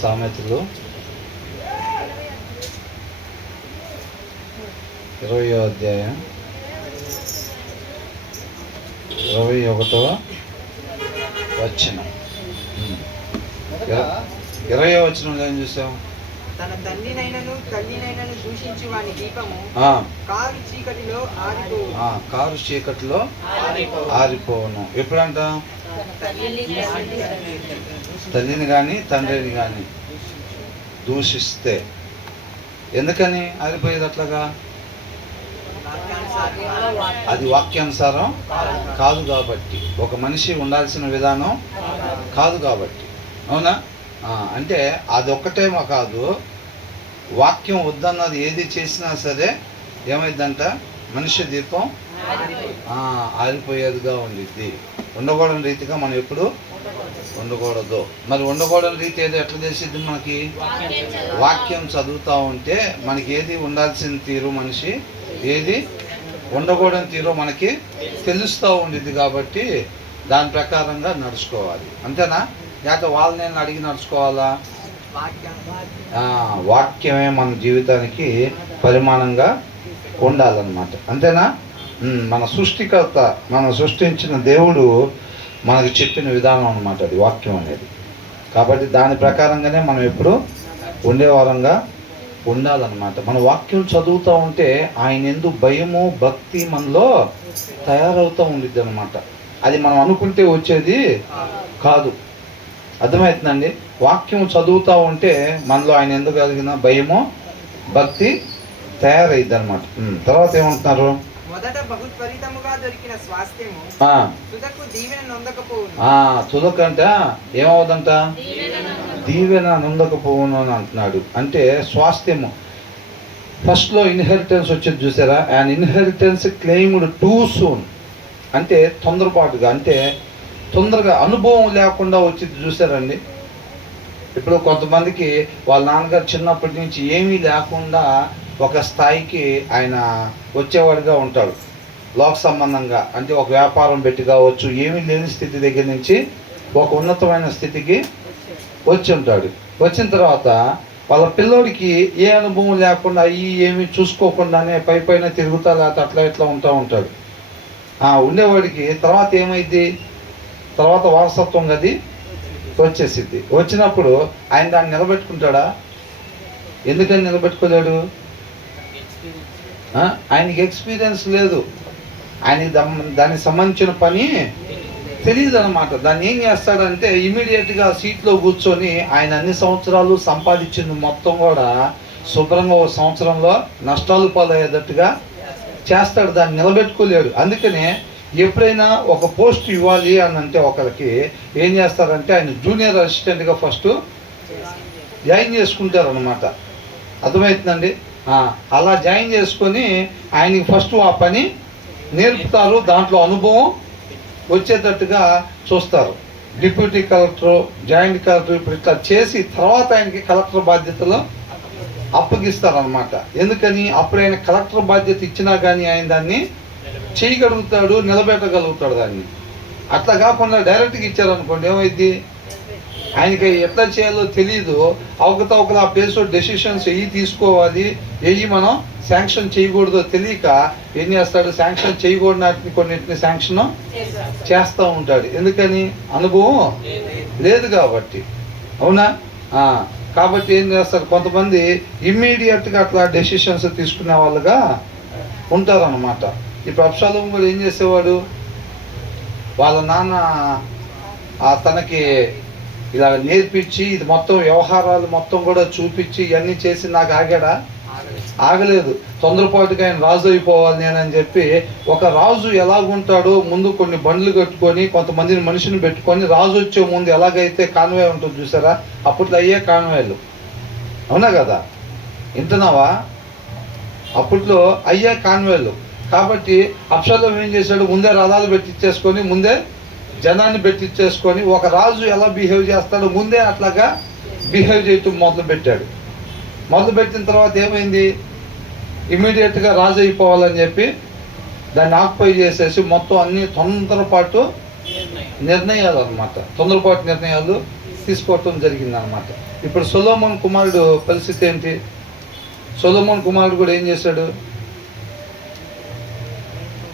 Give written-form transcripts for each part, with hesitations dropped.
సామెతలు 20వ అధ్యాయం 21వ వచనం. 20వ వచనంలో ఏం చూసాం? తన తండ్రినైనను తల్లినైనను దూషించి వాని దీపము కారు చీకటిలో ఆరిపోవును. ఎప్పుడంట? తల్లిని కానీ తండ్రిని కానీ దూషిస్తే. ఎందుకని ఆరిపోయేది అట్లాగా? అది వాక్యానుసారం కాదు కాబట్టి, ఒక మనిషి ఉండాల్సిన విధానం కాదు కాబట్టి. అవునా? అంటే అదొక్కటేమో కాదు, వాక్యం వద్దన్నది ఏది చేసినా సరే ఏమైందంట? మనిషి దీపం ఆరిపోయేదిగా ఉండిద్ది. ఉండకూడని రీతిగా మనం ఎప్పుడు ఉండకూడదు. మరి ఉండకూడని రీతి ఏదో ఎట్లా చేసిద్ది? మనకి వాక్యం చదువుతూ ఉంటే మనకి ఏది ఉండాల్సిన తీరు, మనిషి ఏది ఉండకూడని తీరు మనకి తెలుస్తూ ఉండిద్ది. కాబట్టి దాని ప్రకారంగా నడుచుకోవాలి. అంతేనా? లేకపోతే వాళ్ళని నేను అడిగి నడుచుకోవాలా? వాక్యమే మన జీవితానికి పరిమాణంగా ఉండాలన్నమాట. అంతేనా? మన సృష్టికర్త, మనం సృష్టించిన దేవుడు మనకు చెప్పిన విధానం అన్నమాట అది వాక్యం అనేది. కాబట్టి దాని ప్రకారంగానే మనం ఎప్పుడు ఉండేవారంగా ఉండాలన్నమాట. మన వాక్యం చదువుతూ ఉంటే ఆయన యందు భయము భక్తి మనలో తయారవుతూ ఉండిద్ది అనమాట. అది మనం అనుకుంటే వచ్చేది కాదు. అర్థమవుతుందండి? వాక్యం చదువుతూ ఉంటే మనలో ఆయన ఎందుకు కలిగిన భయము భక్తి తయారైద్ది అనమాట. తర్వాత ఏమంటున్నారు? మొదట బహుత్వరితముగా దొరికిన స్వాస్థ్యము తుదకు దీవెన నొందకపోవును. తుదకంట ఏమవుదంట? దీవెన నొందకపోవును అని అంటున్నాడు. అంటే స్వాస్థ్యము ఫస్ట్లో ఇన్హెరిటెన్స్ వచ్చేది చూసారా? And inheritance claimed two soon, అంటే తొందరపాటుగా, అంటే తొందరగా అనుభవం లేకుండా వచ్చింది చూసారండి. ఇప్పుడు కొంతమందికి వాళ్ళ నాన్నగారు చిన్నప్పటి నుంచి ఏమీ లేకుండా ఒక స్థాయికి ఆయన వచ్చేవాడిగా ఉంటాడు. లోక సంబంధంగా, అంటే ఒక వ్యాపారం పెట్టి కావచ్చు, ఏమీ లేని స్థితి దగ్గర నుంచి ఒక ఉన్నతమైన స్థితికి వచ్చి ఉంటాడు. వచ్చిన తర్వాత వాళ్ళ పిల్లోడికి ఏ అనుభవం లేకుండా ఏమీ చూసుకోకుండానే పైన తిరుగుతా లేకపోతే అట్లా ఇట్లా ఉంటాడు. ఉండేవాడికి తర్వాత ఏమైంది? తర్వాత వారసత్వం అది వచ్చేసిద్ది. వచ్చినప్పుడు ఆయన దాన్ని నిలబెట్టుకుంటాడా? ఎందుకని నిలబెట్టుకోలేడు? ఆయనకి ఎక్స్పీరియన్స్ లేదు, ఆయనకి దానికి సంబంధించిన పని తెలియదు అనమాట. దాన్ని ఏం చేస్తాడంటే ఇమీడియట్గా సీట్లో కూర్చొని ఆయన అన్ని సంవత్సరాలు సంపాదించింది మొత్తం కూడా శుభ్రంగా ఒక సంవత్సరంలో నష్టాలు పాలయ్యేటట్టుగా చేస్తాడు. దాన్ని నిలబెట్టుకోలేడు. అందుకనే ఎప్పుడైనా ఒక పోస్ట్ ఇవ్వాలి అని అంటే ఒకరికి ఏం చేస్తారంటే ఆయన జూనియర్ అసిస్టెంట్గా ఫస్ట్ జాయిన్ చేసుకుంటారు అనమాట. అర్థమవుతుందండి? అలా జాయిన్ చేసుకొని ఆయనకి ఫస్ట్ ఆ పని నేర్పుతారు. దాంట్లో అనుభవం వచ్చేటట్టుగా చూస్తారు. డిప్యూటీ కలెక్టర్, జాయింట్ కలెక్టర్ ఇప్పుడు ఇట్లా చేసి తర్వాత ఆయనకి కలెక్టర్ బాధ్యతలు అప్పగిస్తారనమాట. ఎందుకని? అప్పుడు ఆయన కలెక్టర్ బాధ్యత ఇచ్చినా కానీ ఆయన దాన్ని చేయగలుగుతాడు, నిలబెట్టగలుగుతాడు దాన్ని. అట్లా కాకుండా డైరెక్ట్గా ఇచ్చారనుకోండి ఏమైంది? ఆయనకి ఎట్లా చేయాలో తెలియదు. అవకతవకలు ఆ ప్లేస్లో డెసిషన్స్ తీసుకోవాలి, మనం శాంక్షన్ చేయకూడదో తెలియక ఏం చేస్తాడు? శాంక్షన్ చేయకూడని కొన్నింటిని శాంక్షన్ చేస్తూ ఉంటాడు. ఎందుకని? అనుభవం లేదు కాబట్టి. అవునా? కాబట్టి ఏం చేస్తారు? కొంతమంది ఇమ్మీడియట్గా అట్లా డెసిషన్స్ తీసుకునే వాళ్ళుగా ఉంటారన్నమాట. ఇప్పుడు అబ్షాలోము కూడా ఏం చేసేవాడు? వాళ్ళ నాన్న తనకి ఇలా నేర్పించి ఇది మొత్తం వ్యవహారాలు మొత్తం కూడా చూపించి ఇవన్నీ చేసి నాకు ఆగలేదు. తొందరపాటుగా ఆయన రాజు అయిపోవాలి నేనని చెప్పి, ఒక రాజు ఎలాగుంటాడో ముందు కొన్ని బండ్లు కట్టుకొని కొంతమందిని మనిషిని పెట్టుకొని రాజు వచ్చే ముందు ఎలాగైతే కాన్వే ఉంటుంది చూసారా? అప్పట్లో అయ్యే కాన్వేలు. అవునా కదా? వింటున్నావా? అప్పట్లో అయ్యే కాన్వేలు. కాబట్టి అబ్షాలోము ఏం చేశాడు? ముందే రథాలు పెట్టించేసుకొని ముందే జనాన్ని పెట్టించేసుకొని ఒక రాజు ఎలా బిహేవ్ చేస్తాడో ముందే అట్లాగా బిహేవ్ చేయటం మొదలుపెట్టిన తర్వాత ఏమైంది? ఇమీడియట్గా రాజు అయిపోవాలని చెప్పి దాన్ని ఆక్యుపై చేసేసి మొత్తం అన్ని తొందరపాటు నిర్ణయాలు తీసుకోవటం జరిగిందనమాట. ఇప్పుడు సొలొమోన్ కుమారుడు పరిస్థితి ఏంటి? సొలొమోన్ కుమారుడు కూడా ఏం చేశాడు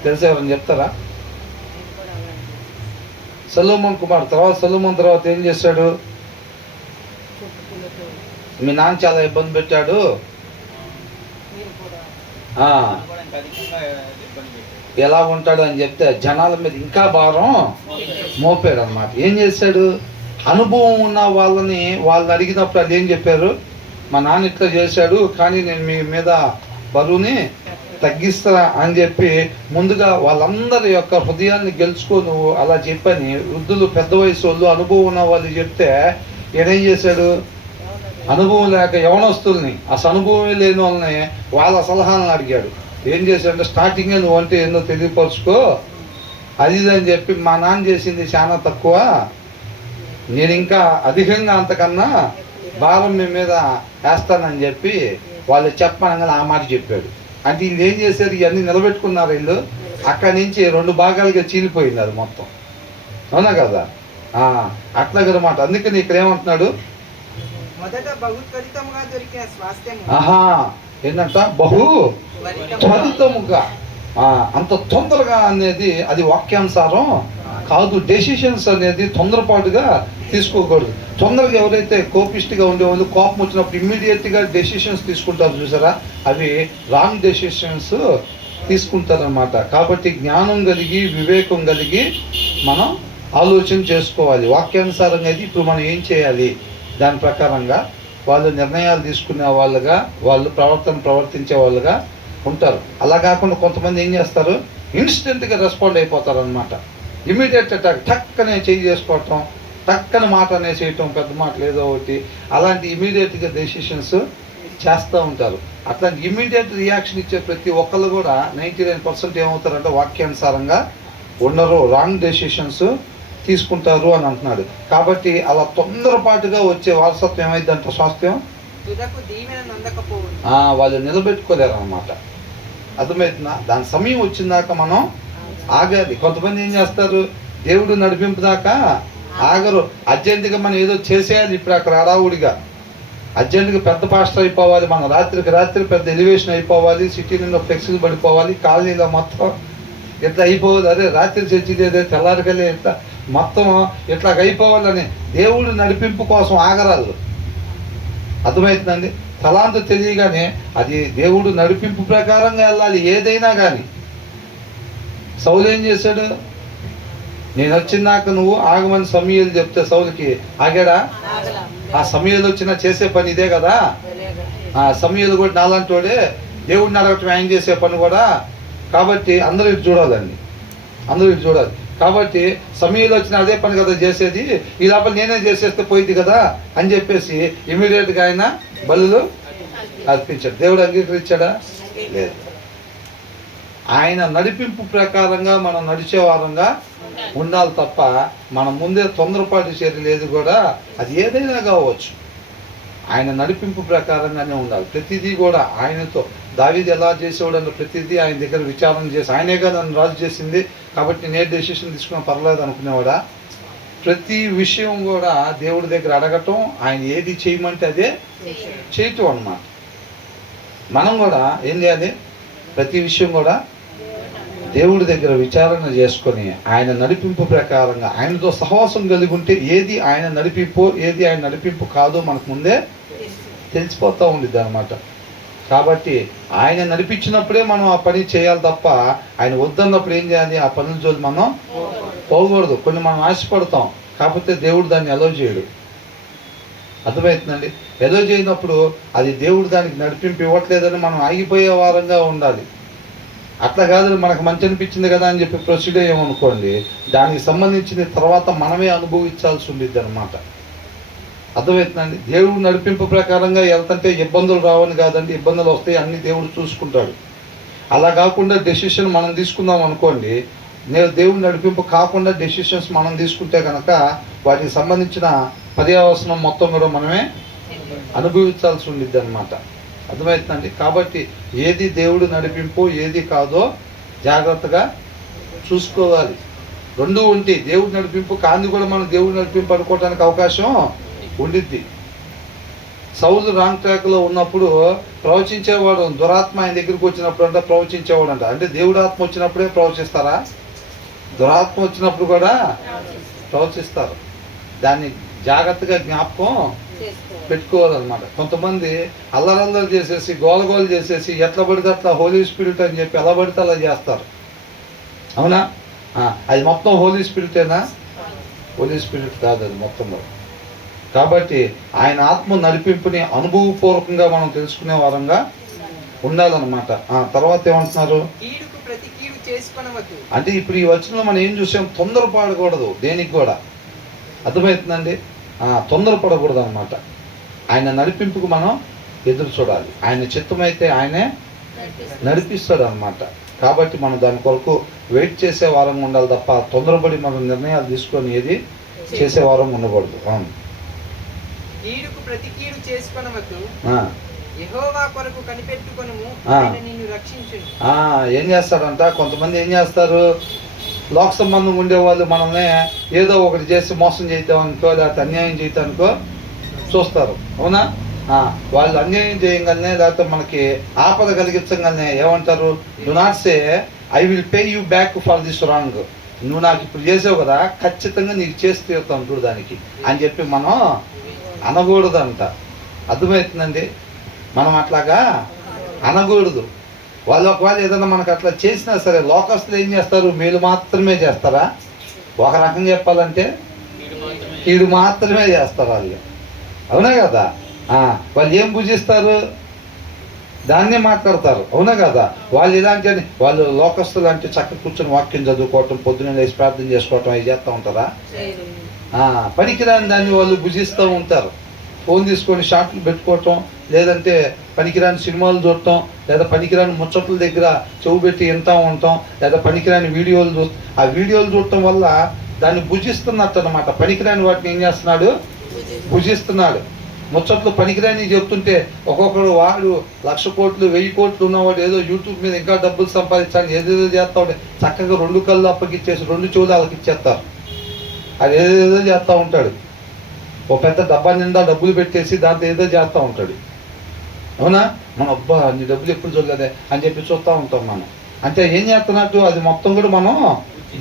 తెలుసా? ఎవరైనా చెప్తారా? సొలొమోన్ తర్వాత ఏం చేశాడు? మీ నాన్న చాలా ఇబ్బంది పెట్టాడు, ఎలా ఉంటాడు అని చెప్తే జనాల మీద ఇంకా భారం మోపాడు అన్నమాట. ఏం చేశాడు? అనుభవం ఉన్న వాళ్ళని అడిగినప్పుడు అది ఏం చెప్పారు? మా నాన్న ఇట్లా చేశాడు, కానీ నేను మీ మీద బరువుని తగ్గిస్తా అని చెప్పి ముందుగా వాళ్ళందరి యొక్క హృదయాన్ని గెలుచుకో నువ్వు అలా చెప్పని వృద్ధులు, పెద్ద వయసు వాళ్ళు, అనుభవం ఉన్న వాళ్ళు చెప్తే ఏం చేశాడు? అనుభవం లేక యవనస్తుల్ని, అసలు అనుభవమే లేని వాళ్ళని వాళ్ళ సలహాలను అడిగాడు. ఏం చేశాడంటే స్టార్టింగే నువ్వు అంటే ఏందో తెలియపరుచుకో అది అని చెప్పి, మా నాన్న చేసింది చాలా తక్కువ, నేను ఇంకా అధికంగా అంతకన్నా భారం మీ మీద వేస్తానని చెప్పి వాళ్ళు చెప్పనగానే ఆ మాట చెప్పాడు. అంటే వీళ్ళు ఏం చేశారు? ఇవన్నీ నిలబెట్టుకున్నారు. వీళ్ళు అక్కడి నుంచి 2 భాగాలుగా చీలిపోయింది అది మొత్తం. అవునా కదా? అట్లాగనమాట. అందుకని ఇక్కడ ఏమంటున్నాడు? మొదట బహు త్వరితముగా దొరికిన స్వాస్థ్యము. ఏంటంట? బహు త్వరితముగా, అంత తొందరగా అనేది అది వాక్యానుసారం కాదు. డెసిషన్స్ అనేది తొందరపాటుగా తీసుకోకూడదు. తొందరగా ఎవరైతే కోపిస్ట్గా ఉండేవాళ్ళు కోపం వచ్చినప్పుడు ఇమ్మీడియట్గా డెసిషన్స్ తీసుకుంటారు చూసారా, అవి రాంగ్ డెసిషన్స్ తీసుకుంటారనమాట. కాబట్టి జ్ఞానం కలిగి వివేకం కలిగి మనం ఆలోచన చేసుకోవాలి. వాక్యానుసారంగా అయితే ఇప్పుడు మనం ఏం చేయాలి, దాని ప్రకారంగా వాళ్ళు నిర్ణయాలు తీసుకునే వాళ్ళుగా, వాళ్ళు ప్రవర్తించే వాళ్ళుగా ఉంటారు. అలా కాకుండా కొంతమంది ఏం చేస్తారు? ఇన్స్టెంట్గా రెస్పాండ్ అయిపోతారు అనమాట. ఇమీడియట్ అటాక్, టక్కనే చేయి చేసుకోవటం, టక్కన మాట అనేసేయటం, పెద్ద మాటలు ఏదో ఒకటి, అలాంటి ఇమీడియట్గా డెసిషన్స్ చేస్తూ ఉంటారు. అట్లాంటి ఇమీడియట్ రియాక్షన్ ఇచ్చే ప్రతి ఒక్కళ్ళు కూడా 99% ఏమవుతారంటే వాక్యానుసారంగా ఉండరు, రాంగ్ డెసిషన్స్ తీసుకుంటారు అని అంటున్నాడు. కాబట్టి అలా తొందరపాటుగా వచ్చే వారసత్వం ఏమైందంటే స్వాస్థ్యం వాళ్ళు నిలబెట్టుకోలేరు అన్నమాట. అర్థమవుతుందా? దాని సమయం వచ్చిందాక మనం ఆగాలి. కొంతమంది ఏం చేస్తారు? దేవుడు నడిపింపు దాకా ఆగరు. అర్జెంటుగా మనం ఏదో చేసేయాలి, ఇప్పుడు అక్కడ హడావుడిగా అర్జెంటుగా పెద్ద పాస్టర్ అయిపోవాలి, మనం రాత్రి పెద్ద ఎలివేషన్ అయిపోవాలి, సిటీ నిండా ఫ్లెక్సీలు పడిపోవాలి, కాలనీలో మొత్తం ఇట్లా అయిపోవాలి, అదే రాత్రి చర్చిదే తెల్లారికలే ఇట్లా మొత్తం ఇట్లా అయిపోవాలని దేవుడు నడిపింపు కోసం ఆగరాదు. అర్థమవుతుందండి? తలాంత తెలియగానే అది దేవుడు నడిపింపు ప్రకారంగా వెళ్ళాలి ఏదైనా కానీ. సౌలు ఏం చేశాడు? నేను వచ్చినాక నువ్వు ఆగమని సమూయేలు చెప్తే సౌలుకి ఆగాడా? ఆ సమూయేలు వచ్చినా చేసే పని ఇదే కదా. ఆ సమూయేలు కూడా నాలాంటి వాడే, దేవుడిని అడగటం ఆయన చేసే పని కూడా. కాబట్టి అందరూ ఇటు చూడాలండి, అందరూ ఇటు చూడాలి. కాబట్టి సమూయేలు వచ్చిన అదే పని కదా చేసేది, ఈ లోపల నేనే చేసేస్తే పోయింది కదా అని చెప్పేసి ఇమీడియట్గా ఆయన బలులు అర్పించాడు. దేవుడు అంగీకరించాడా? లేదు. ఆయన నడిపింపు ప్రకారంగా మనం నడిచే వారంగా ఉండాలి తప్ప మన ముందే తొందరపాటు చర్యలు ఏది కూడా, అది ఏదైనా కావచ్చు, ఆయన నడిపింపు ప్రకారంగానే ఉండాలి. ప్రతిదీ కూడా ఆయనతో. దావీదు ఎలా చేసేవాడు అంటే ప్రతిదీ ఆయన దగ్గర విచారణ చేసి, ఆయనేగా నన్ను రాజు చేసింది కాబట్టి నేను డెసిషన్ తీసుకున్నా పర్లేదు అనుకునేవాడా? ప్రతి విషయం కూడా దేవుడి దగ్గర అడగటం, ఆయన ఏది చేయమంటే అదే చేయటం అన్నమాట. మనం కూడా ఏం చేయాలి? ప్రతి విషయం కూడా దేవుడి దగ్గర విచారణ చేసుకొని ఆయన నడిపింపు ప్రకారంగా ఆయనతో సహవాసం కలిగి ఉంటే ఏది ఆయన నడిపింపు, ఏది ఆయన నడిపింపు కాదో మనకు ముందే తెలిసిపోతూ ఉండిద్ది అనమాట. కాబట్టి ఆయన నడిపించినప్పుడే మనం ఆ పని చేయాలి తప్ప ఆయన వద్దన్నప్పుడు ఏం చేయాలి? ఆ పనుల జోలి మనం పోకూడదు. కొన్ని మనం ఆశపడతాం, కాకపోతే దేవుడు దాన్ని అలో చేయడు. అర్థమవుతుందండి? ఎలో చేయనప్పుడు అది దేవుడు దానికి నడిపింపు ఇవ్వట్లేదని మనం ఆగిపోయే వారంగా ఉండాలి. అట్లా కాదు, మనకు మంచి అనిపించింది కదా అని చెప్పి ప్రొసీడ్ అయ్యామనుకోండి, దానికి సంబంధించిన తర్వాత మనమే అనుభవించాల్సి ఉండిద్ది అనమాట. అర్థమవుతుందండి? దేవుడు నడిపింపు ప్రకారంగా వెళ్తుంటే ఇబ్బందులు రావని కాదండి, ఇబ్బందులు వస్తాయి, అన్ని దేవుడు చూసుకుంటాడు. అలా కాకుండా డెసిషన్ మనం తీసుకుందాం అనుకోండి, దేవుడు నడిపింపు కాకుండా డెసిషన్స్ మనం తీసుకుంటే కనుక వాటికి సంబంధించిన పర్యావసనం మొత్తం కూడా మనమే అనుభవించాల్సి ఉండిద్ది అనమాట. అర్థమవుతుందండి? కాబట్టి ఏది దేవుడు నడిపింపు, ఏది కాదో జాగ్రత్తగా చూసుకోవాలి. రెండు ఉంటాయి. దేవుడు నడిపింపు కాంది కూడా మనం దేవుడు నడిపింపు అనుకోవడానికి అవకాశం ఉండిద్ది. సౌలు రాంగ్ ట్రాక్లో ఉన్నప్పుడు ప్రవచించేవాడు, దురాత్మ ఆయన దగ్గరికి వచ్చినప్పుడు అంటే ప్రవచించేవాడు అంట. అంటే దేవుడు ఆత్మ వచ్చినప్పుడే ప్రవచిస్తారా? దురాత్మ వచ్చినప్పుడు కూడా ప్రవచిస్తారు. దాన్ని జాగ్రత్తగా జ్ఞాపకం పెట్టుకోవాలన్నమాట. కొంతమంది అల్లరల్లరి చేసేసి గోలగోలు చేసేసి ఎట్లా పడితే అట్లా హోలీ స్పిరిట్ అని చెప్పి ఎలా పడితే అలా చేస్తారు. అవునా? అది మొత్తం హోలీ స్పిరిటేనా? హోలీ స్పిరిట్ కాదు అది మొత్తంలో. కాబట్టి ఆయన ఆత్మ నడిపింపుని అనుభవపూర్వకంగా మనం తెలుసుకునే వారంగా ఉండాలన్నమాట. తర్వాత ఏమంటున్నారు అంటే ఇప్పుడు ఈ వచనంలో మనం ఏం చూసాం? తొందరపడకూడదు దేనికి కూడా. అర్థమవుతుందండి? తొందరపడకూడదు అనమాట. ఆయన నడిపింపుకు మనం ఎదురు చూడాలి. ఆయన చిత్తమైతే ఆయనే నడిపిస్తాడు అనమాట. కాబట్టి మనం దాని కొరకు వెయిట్ చేసే వారంగా ఉండాలి తప్ప తొందరపడి మనం నిర్ణయాలు తీసుకొని ఏది చేసే వారం ఉండకూడదు. కీడుకు ప్రతి కీడు చేసుకొనవద్దు, యెహోవా కొరకు కనిపెట్టుకొనుము, ఆయన నిన్ను రక్షించును. ఏం చేస్తాడంట? కొంతమంది ఏం చేస్తారు? లోక సంబంధం ఉండేవాళ్ళు మనల్ని ఏదో ఒకటి చేసి మోసం చేద్దాం అనుకో, లేకపోతే అన్యాయం చేయటం అనుకో చూస్తారు. అవునా? వాళ్ళు అన్యాయం చేయగానే లేకపోతే మనకి ఆపద కలిగించగానే ఏమంటారు? Do not say I will pay you back for this wrong. నువ్వు నాకు ఇప్పుడు చేసావు కదా, ఖచ్చితంగా నీకు చేసి తీరుతాను చూడు దానికి అని చెప్పి మనం అనకూడదంట. అర్థమవుతుందండి? మనం అట్లాగా అనకూడదు. వాళ్ళు ఒకవేళ ఏదైనా మనకు అట్లా చేసినా సరే లోకస్తులు ఏం చేస్తారు? మేలు మాత్రమే చేస్తారా? ఒక రకం చెప్పాలంటే కీడు మాత్రమే చేస్తారు వాళ్ళు. అవునా కదా? వాళ్ళు ఏం పూజిస్తారు? దాన్నే మాట్లాడతారు. అవునా కదా? వాళ్ళు ఇలాంటి వాళ్ళు లోకస్తులు అంటే చక్క కూర్చొని వాక్యం చదువుకోవటం, పొద్దున్న లేచి ప్రార్థన చేసుకోవటం అవి చేస్తూ ఉంటారా? పనికిరాని దాన్ని వాళ్ళు భుజిస్తూ ఉంటారు. ఫోన్ తీసుకొని షార్ట్లు పెట్టుకోవటం, లేదంటే పనికిరాని సినిమాలు చూడటం, లేదా పనికిరాని ముచ్చట్ల దగ్గర చెవు పెట్టి వింటూ ఉంటాం, లేదా పనికిరాని వీడియోలు ఆ వీడియోలు చూడటం వల్ల దాన్ని భుజిస్తున్నట్టు అనమాట. పనికిరాని వాటిని ఏం చేస్తున్నాడు? భుజిస్తున్నాడు. ముచ్చట్లు పనికిరాని చెప్తుంటే ఒక్కొక్కడు వాడు 1,00,000 కోట్లు 1,000 కోట్లు ఉన్నవాడు ఏదో యూట్యూబ్ మీద ఇంకా డబ్బులు సంపాదించాలని ఏదేదో చేస్తూ ఉంటే చక్కగా 2 కళ్ళు అప్పగిచ్చేసి 2 చెవులు వాళ్ళకి ఇచ్చేస్తారు. అది ఏదేదో చేస్తూ ఉంటాడు. ఓ పెద్ద డబ్బా నిండా డబ్బులు పెట్టేసి దాంతో ఏదో చేస్తూ ఉంటాడు. అవునా? మన అబ్బా అన్ని డబ్బులు ఎప్పుడు చూడలేదే అని చెప్పి చూస్తూ ఉంటాం మనం. అంటే ఏం చేస్తున్నట్టు? అది మొత్తం కూడా మనం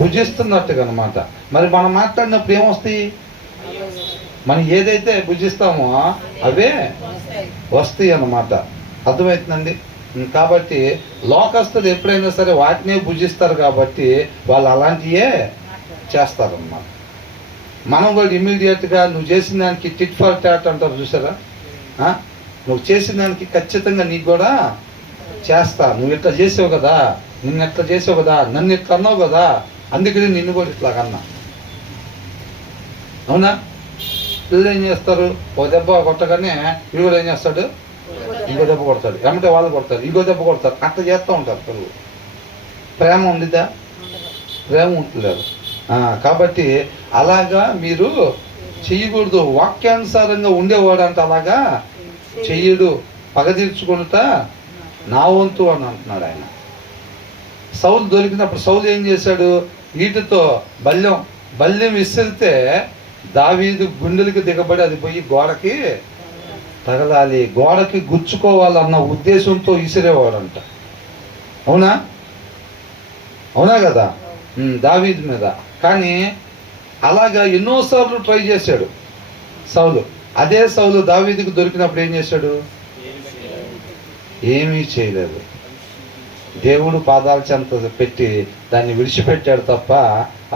భుజిస్తున్నట్టుగా అనమాట. మరి మనం మాట్లాడినప్పుడు ఏమొస్తాయి? మనం ఏదైతే భుజిస్తామో అవే వస్తాయి అన్నమాట. అర్థమవుతుందండి? కాబట్టి లోకస్తులు ఎప్పుడైనా సరే వాటినే భుజిస్తారు కాబట్టి వాళ్ళు అలాంటివే చేస్తారన్నమాట. మనం కూడా ఇమీడియట్గా నువ్వు చేసిన దానికి టిట్ ఫర్ టాట్ అంటారు చూసారా? నువ్వు చేసిన దానికి ఖచ్చితంగా నీకు కూడా చేస్తా. నువ్వు ఇట్లా చేసావు కదా, నిన్ను ఎట్లా చేసావు కదా, నన్ను ఇట్లా అన్నావు కదా, అందుకని నిన్ను కూడా ఇట్లా కన్నా. అవునా? పిల్లలు ఏం చేస్తారు? ఓ దెబ్బ కొట్టగానే వీడు కూడా ఏం చేస్తాడు? ఇంకో దెబ్బ కొడతాడు. ఏమంటే వాళ్ళు కొడతారు, ఇంకో దెబ్బ కొడతారు. అట్లా చేస్తూ ఉంటారు పిల్లలు. ప్రేమ ఉండిద్దా? ప్రేమ ఉంటలేదు. కాబట్టి అలాగా మీరు చెయ్యకూడదు. వాక్యానుసారంగా ఉండేవాడు అంటే అలాగా చెయ్యడు. పగ తీర్చుకుంటా నా వంతు అని అంటున్నాడు ఆయన. సౌలు దొరికినప్పుడు సౌలు ఏం చేశాడు? వీటితో బల్యం విసిరితే దావీదు గుండెలకి దిగబడి అది పోయి గోడకి తగలాలి, గోడకి గుచ్చుకోవాలన్న ఉద్దేశంతో విసిరేవాడంట. అవునా? అవునా కదా? దావీదు మీద. కానీ అలాగా ఎన్నోసార్లు ట్రై చేశాడు సౌలు. అదే సౌలు దావీదుకు దొరికినప్పుడు ఏం చేశాడు? ఏమీ చేయలేదు. దేవుడు పాదాల చెంత పెట్టి దాన్ని విడిచిపెట్టాడు తప్ప